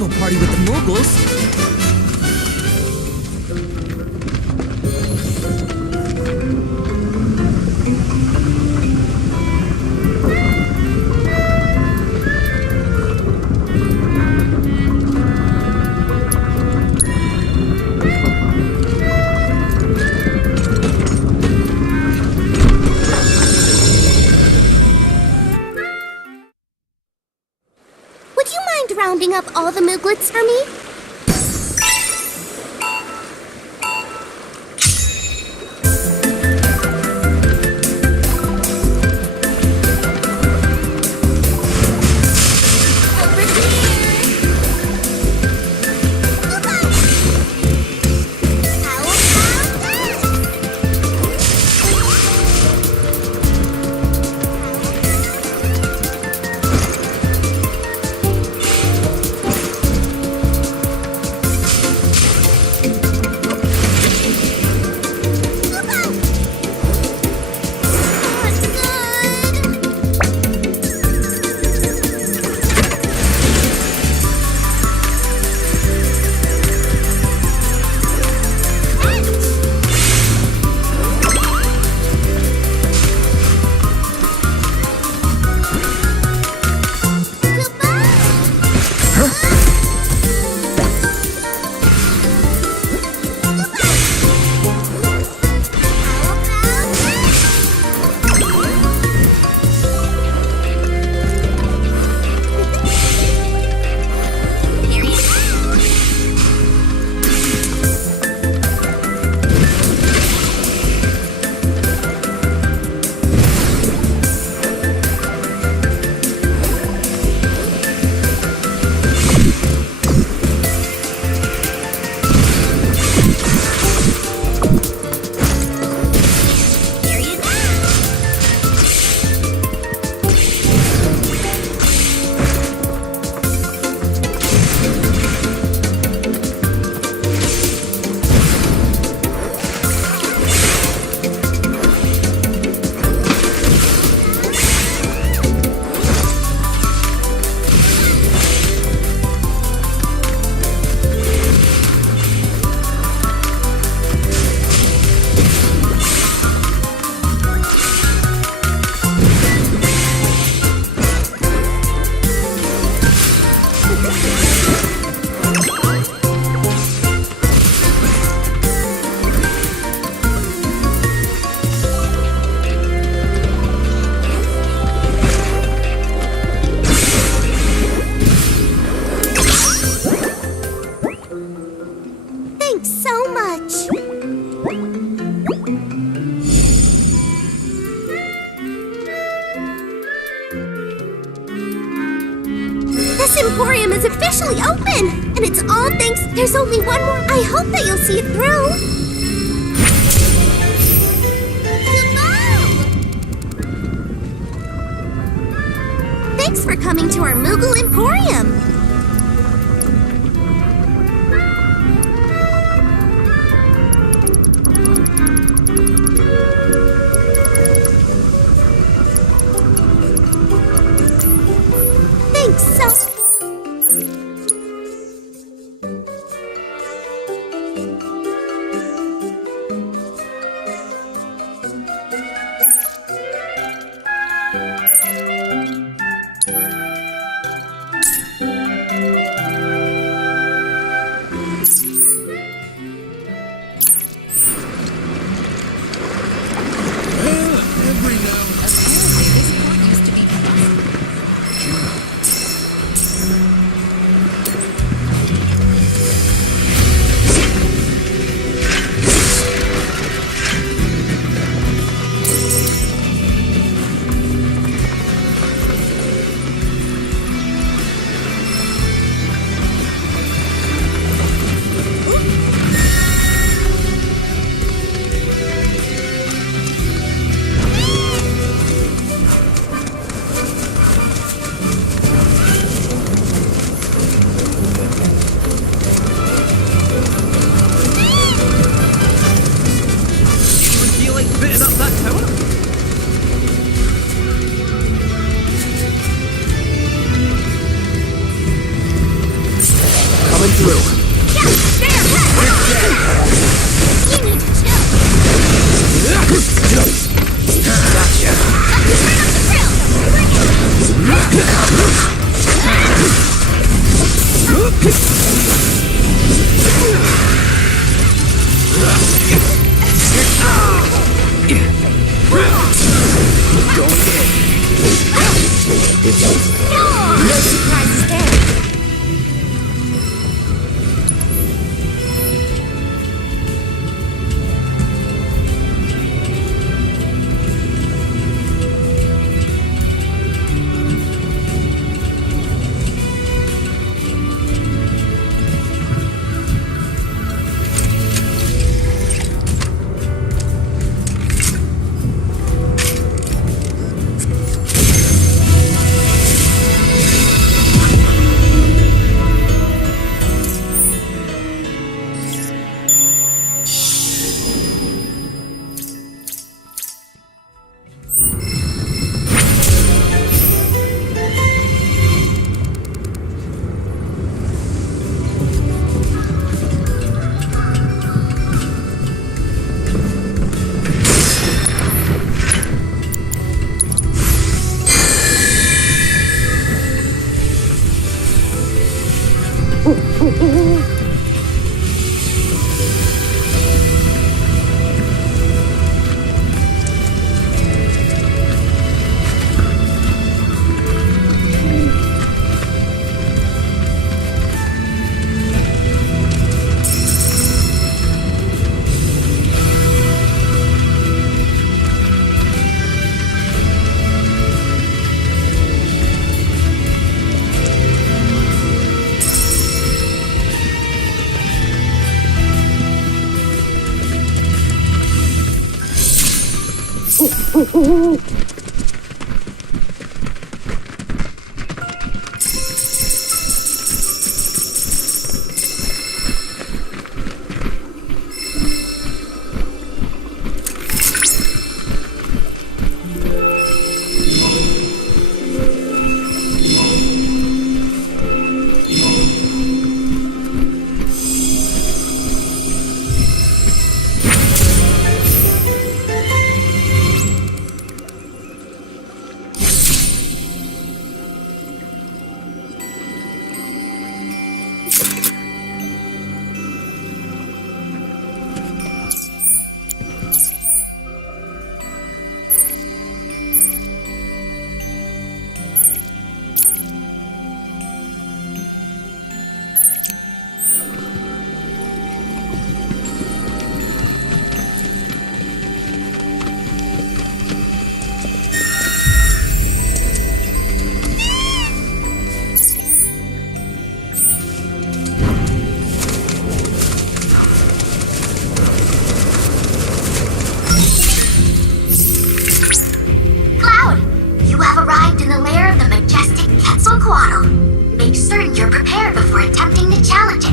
go party with the moguls. Would you mind rounding up all the Mooglets for me? Over here. How about this? Thanks so much. This Emporium is officially open! And it's all thanks... There's only one more... I hope that you'll see it through! Hello! Thanks for coming to our Moogle Emporium! Thanks so... through. Yeah, there! You need to chill. Gotcha. Going in. No surprises there. Make certain you're prepared before attempting to challenge it.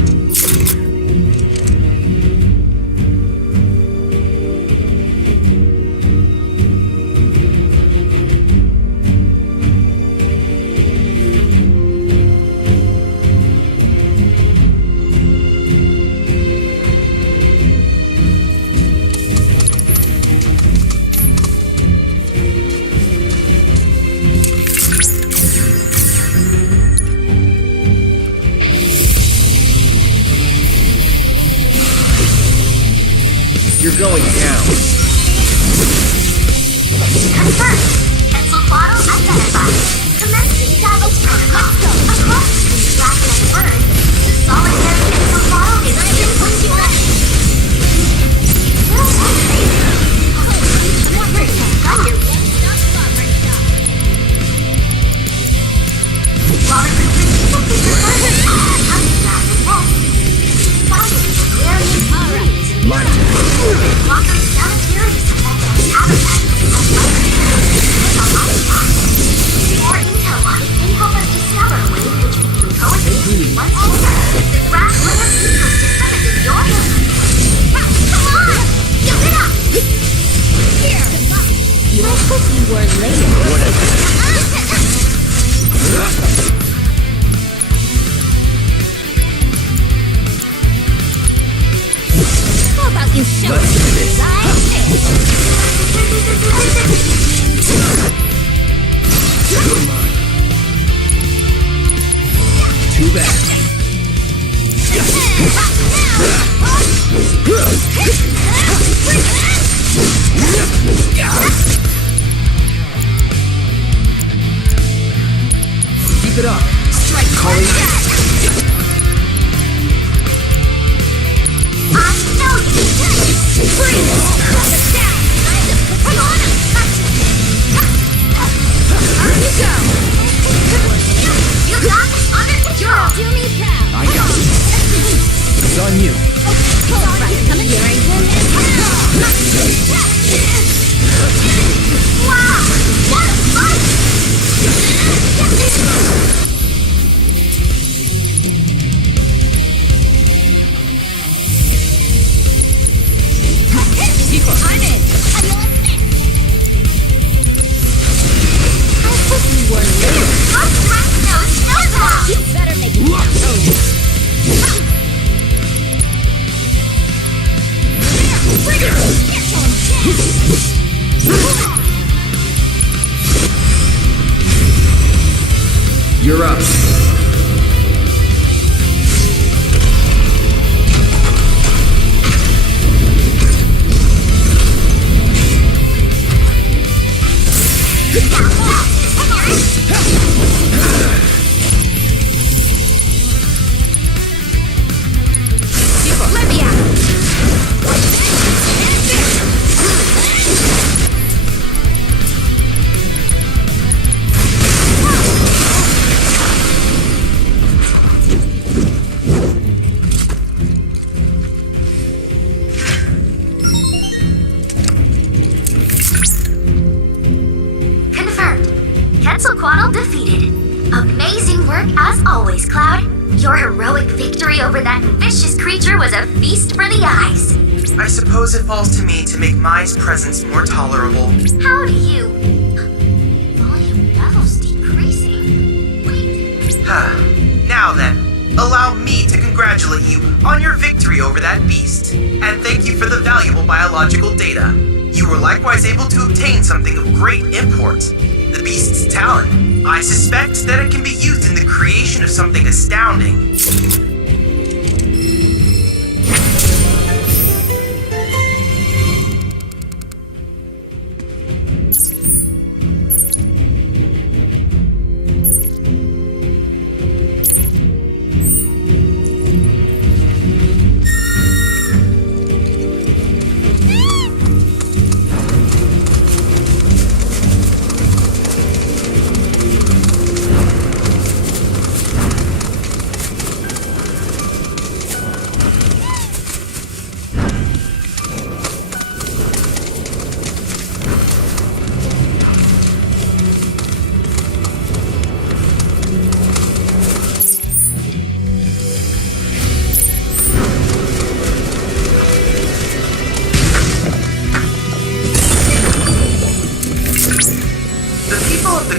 You're going down. Confirmed. Pencil bottle identified. Commencing Davos protocol. Across the bracket and word, the solitary pencil bottle is simply ready. My turn. Too bad. Keep it up. Strike Calling back. I know you. Freeze. Cut it down. Come on. Here you go. You got this under control. Do me proud. I got you. It's on you. Coming here, wow! What a fight! I'm in. I hope you were late. You better make it You're up. Quetzalcoatl defeated. Amazing work as always, Cloud. Your heroic victory over that vicious creature was a feast for the eyes. I suppose it falls to me to make Mai's presence more tolerable. How do you... Volume levels decreasing? Wait... Now then, allow me to congratulate you on your victory over that beast. And thank you for the valuable biological data. You were likewise able to obtain something of great import. The beast's talent. I suspect that it can be used in the creation of something astounding.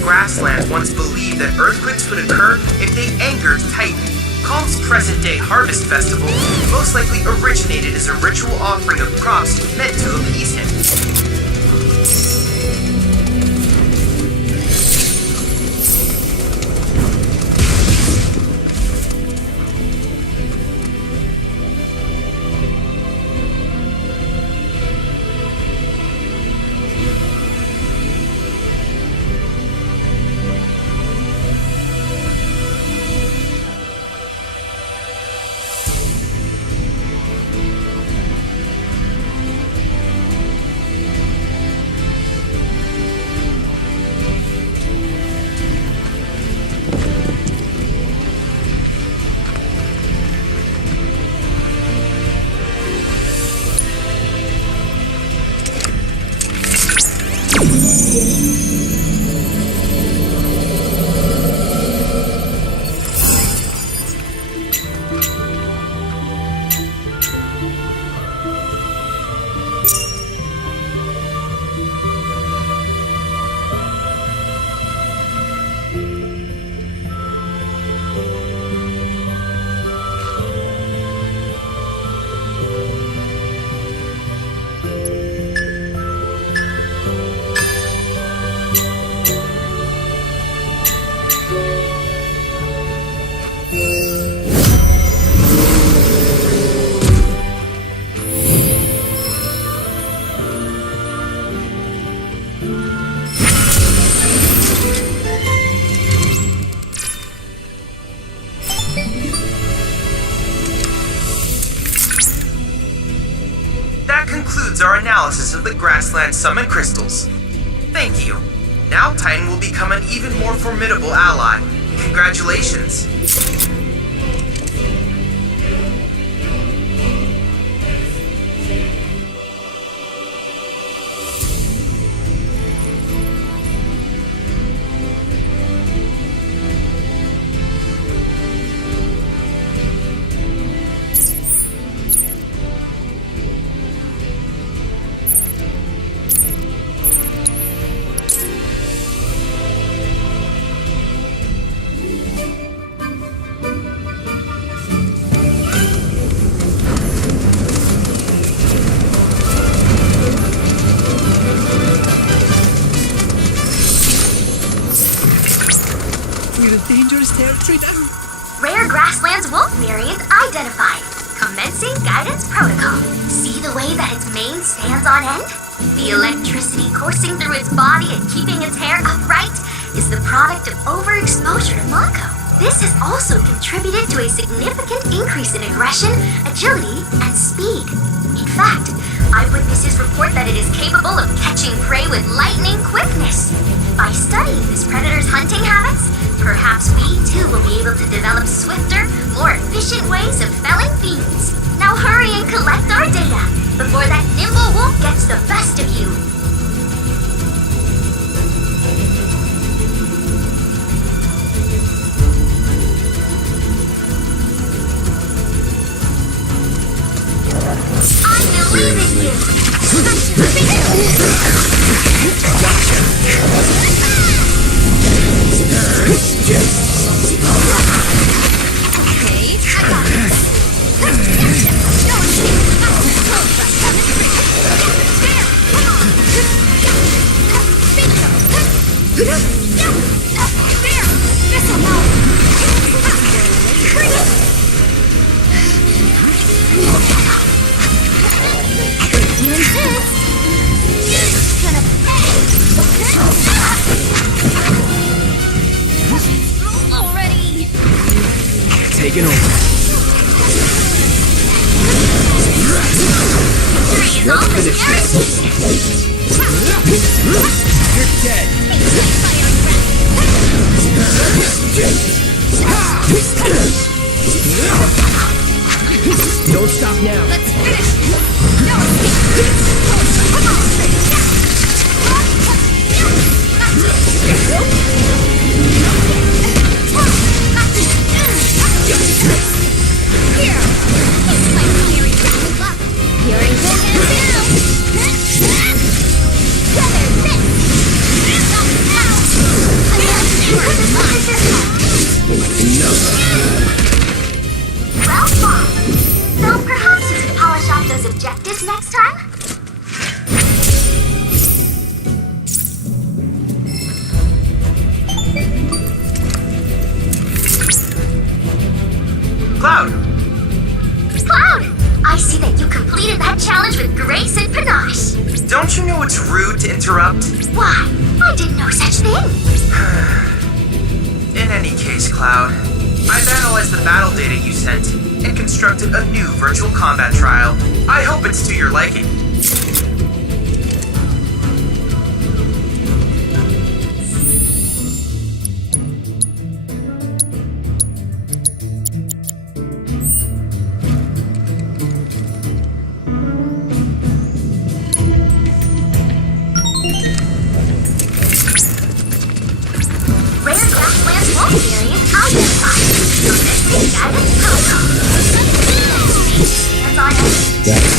Grasslands once believed that earthquakes would occur if they angered Titan. Calm's present-day Harvest Festival most likely originated as a ritual offering of crops meant to appease him. analysis of the grassland summon crystals. Thank you. Now Titan will become an even more formidable ally. Congratulations. We're in dangerous territory now. Rare grasslands wolf variant identified. Commencing guidance protocol. See the way that its mane stands on end? The electricity coursing through its body and keeping its hair upright is the product of overexposure to Mako. This has also contributed to a significant increase in aggression, agility, and speed. In fact, eyewitnesses report that it is capable of catching prey with lightning quickness. By studying this predator's hunting habits, perhaps we too will be able to develop swifter, more efficient ways of felling fiends. Now hurry and collect our data before that nimble wolf gets the best of you. I believe in you. Okay, I got this. You insist. Gonna pay. Already. Taking over. Let's finish this. You're dead. Don't stop now. Let's finish. No. Here. It's my theory. Good luck. You're in good hands now. Feather this. Well fine. So perhaps you could polish off those objectives next time? Cloud! Cloud! I see that you completed that challenge with grace and panache. Don't you know it's rude to interrupt? Why? I didn't know such thing. In any case, Cloud, I've analyzed the battle data you sent and constructed a new virtual combat trial. I hope it's to your liking. Rare grasslands wolf variant identified. Domestic guidance protocol. Hands on it. That's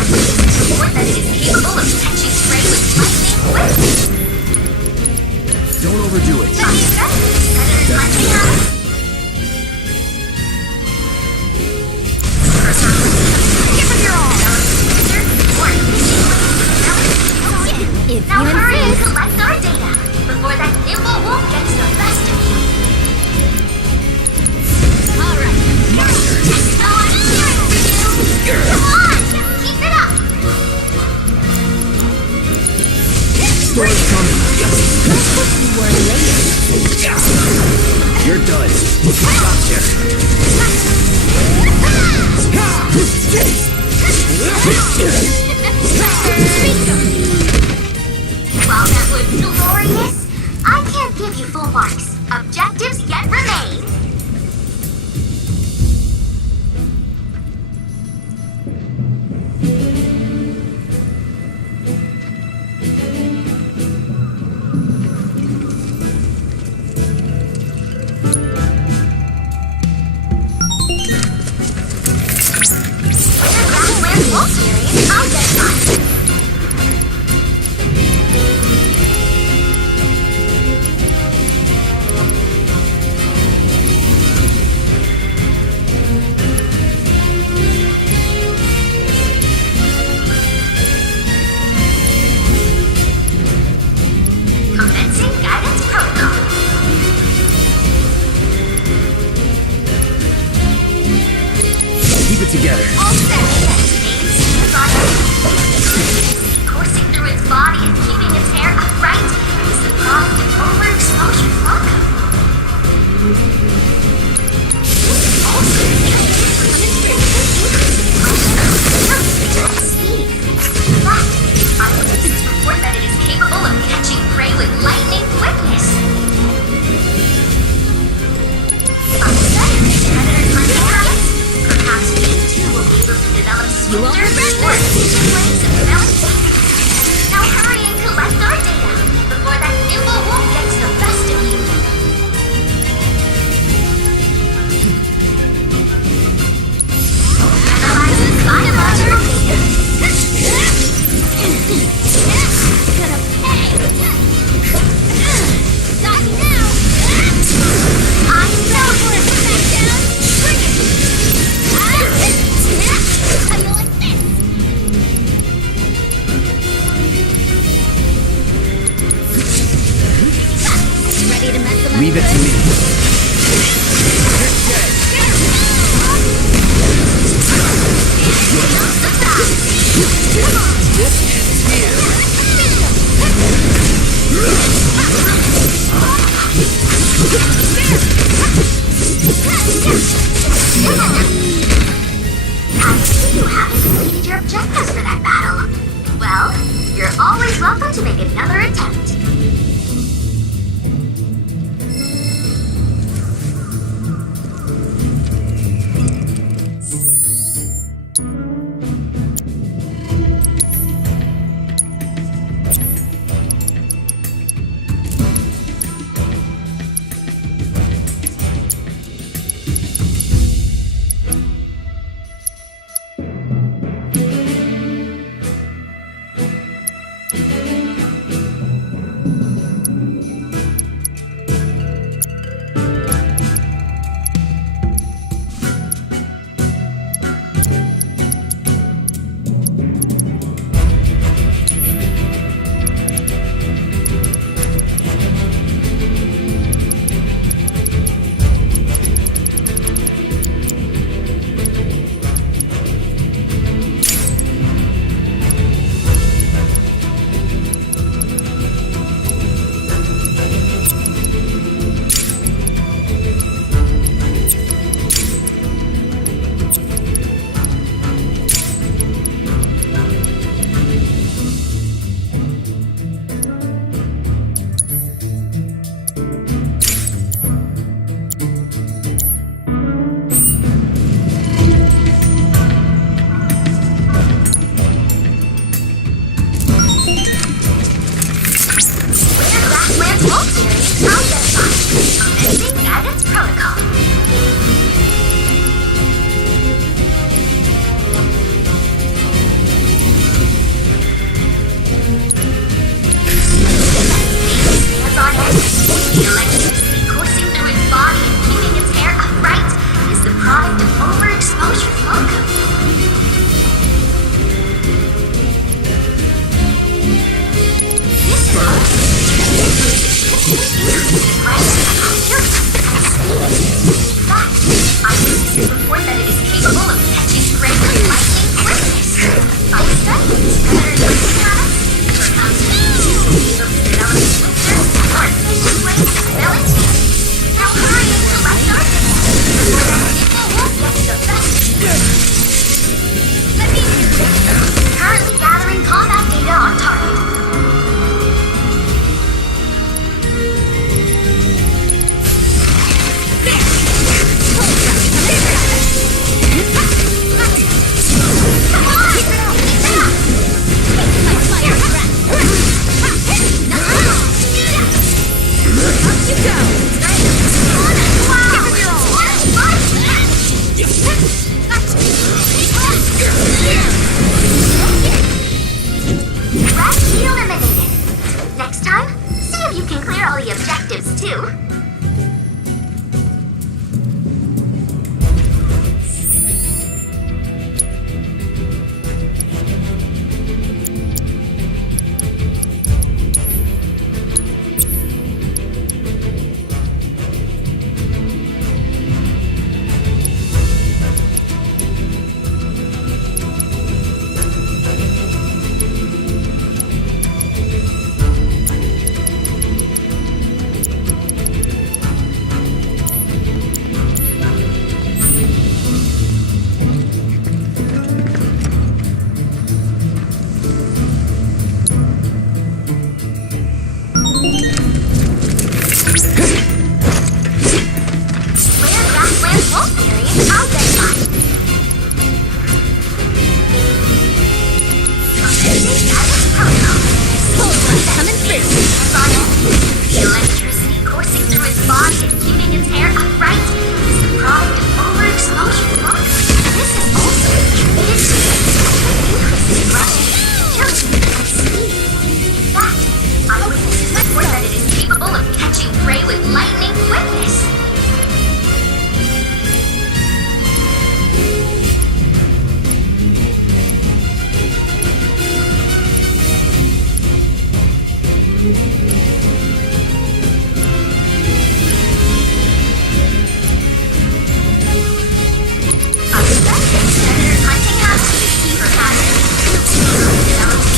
Eyewitnesses report that it is capable of catching prey with lightning quickness. Don't overdo it. Predators might be out. Give them your all. If Now you hurry and insist. collect our data before that nimble wolf gets the best of you. All right. Oh, I'm cheering for you. Come on, keep it up. Storm's coming. You were late. You're done. Gotcha. While that was glorious, I can't give you full marks. Objectives yet remain. Wolf series, I'll get mine. Commencing guidance protocol. Keep it together. All set. Coursing through its body and keeping its hair upright is the product of overexposure trauma. Also, speed. In fact, eyewitnesses report that it is capable of catching prey with lightning quickness. Predators might be out. Perhaps we too will be able to develop swifter or efficient ways of smelling. Now hurry and collect our data before that nimble wolf gets the best of you. Analyzing biological data. Gonna pay. Not now. I know you're Back down. Bring it. I go like this. Ready to mess them up? Leave it to me. I see you haven't completed your objectives for that battle. Well, you're always welcome to make another attempt.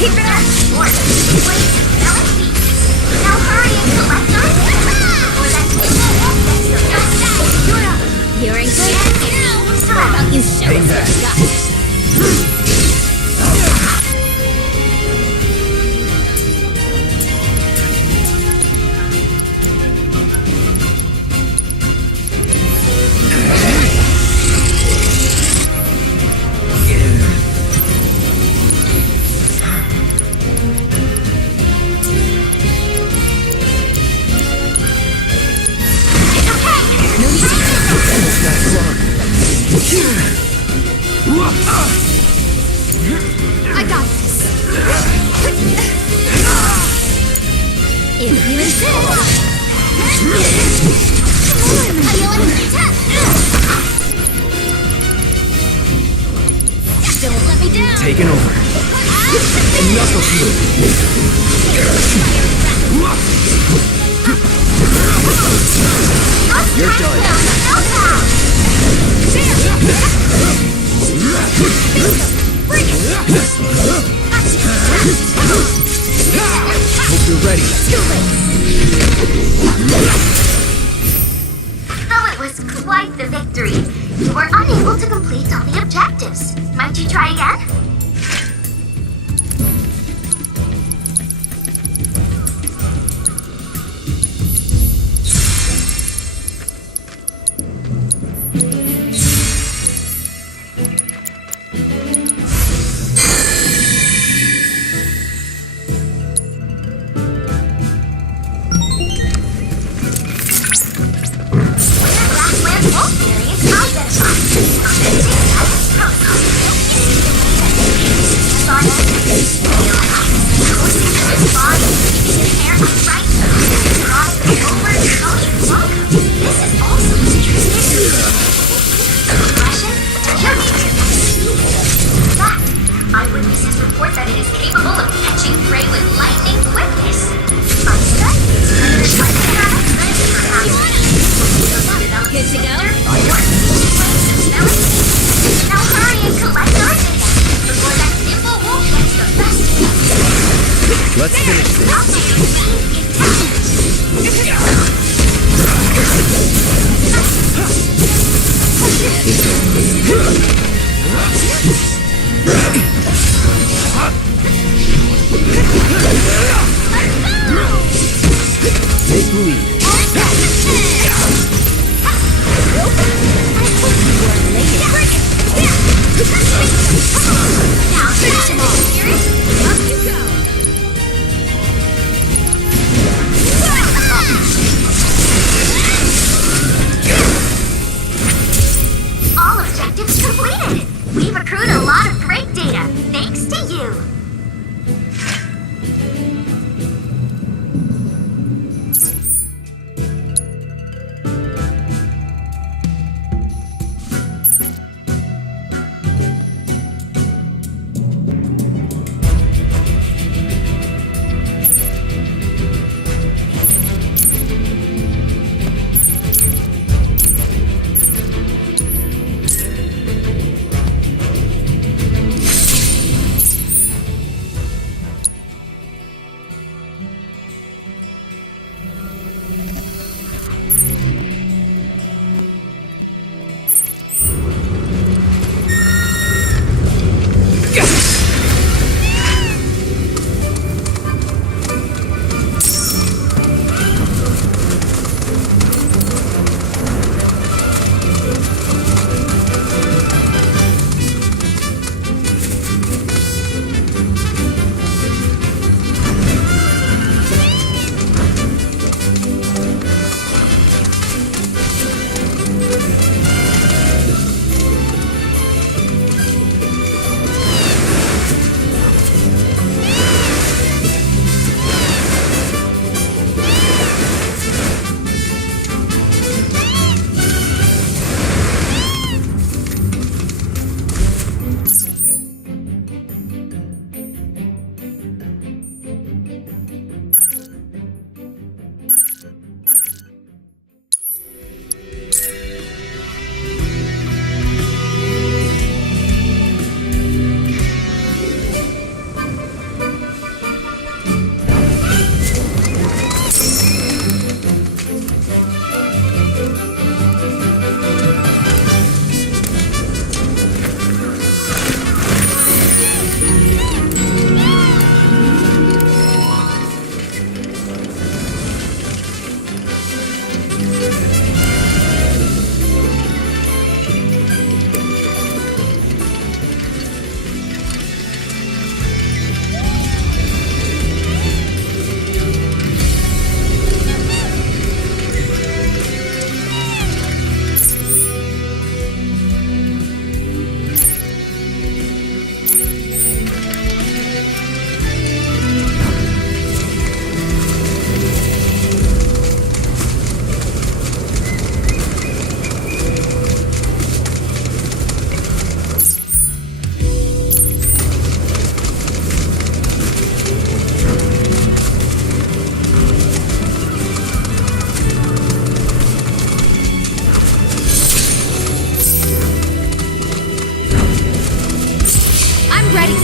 Keep it up! Or the wait, now it's me. Now hurry and collect our before that nimble wolf gets the best out. You're up. You're in good hands now. So how about you show us what you got? I got this. If you insist. Don't let me down. Taking over. Knuckle You're done. Hope you're ready. Though it was quite the victory, you were unable to complete all the objectives. Might you try again? Eyewitnesses report that it is capable of catching prey with lightning quickness. I said it's good to go? Now hurry and collect our data before that nimble wolf gets the best of us. Let's finish Take the lead. Now finish him off, Spirit. Up you go. All objectives completed. We've accrued a lot of great data, thanks to you.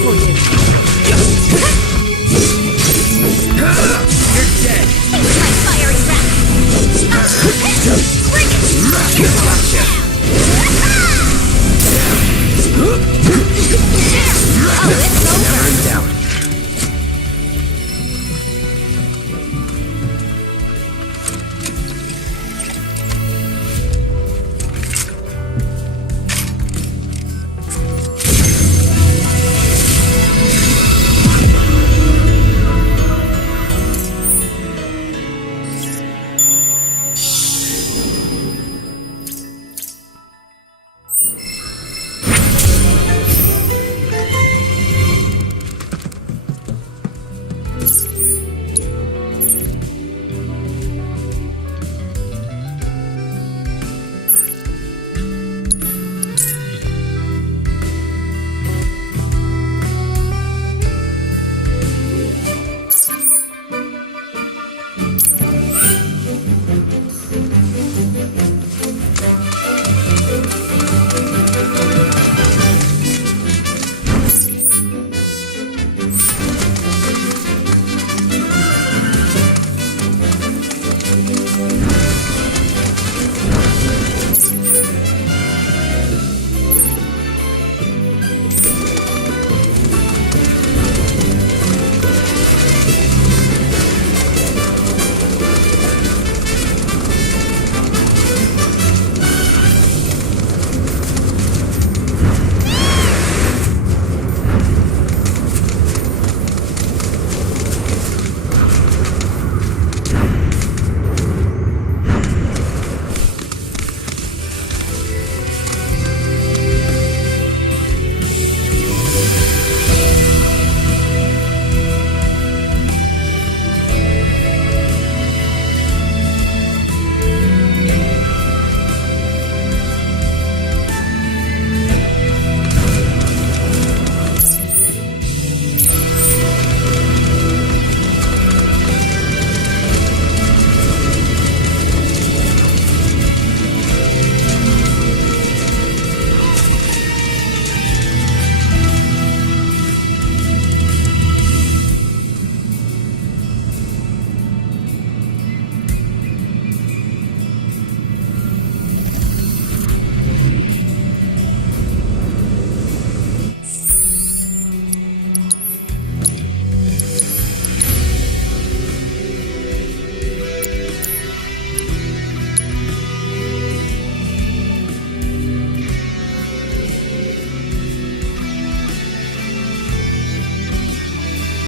told you.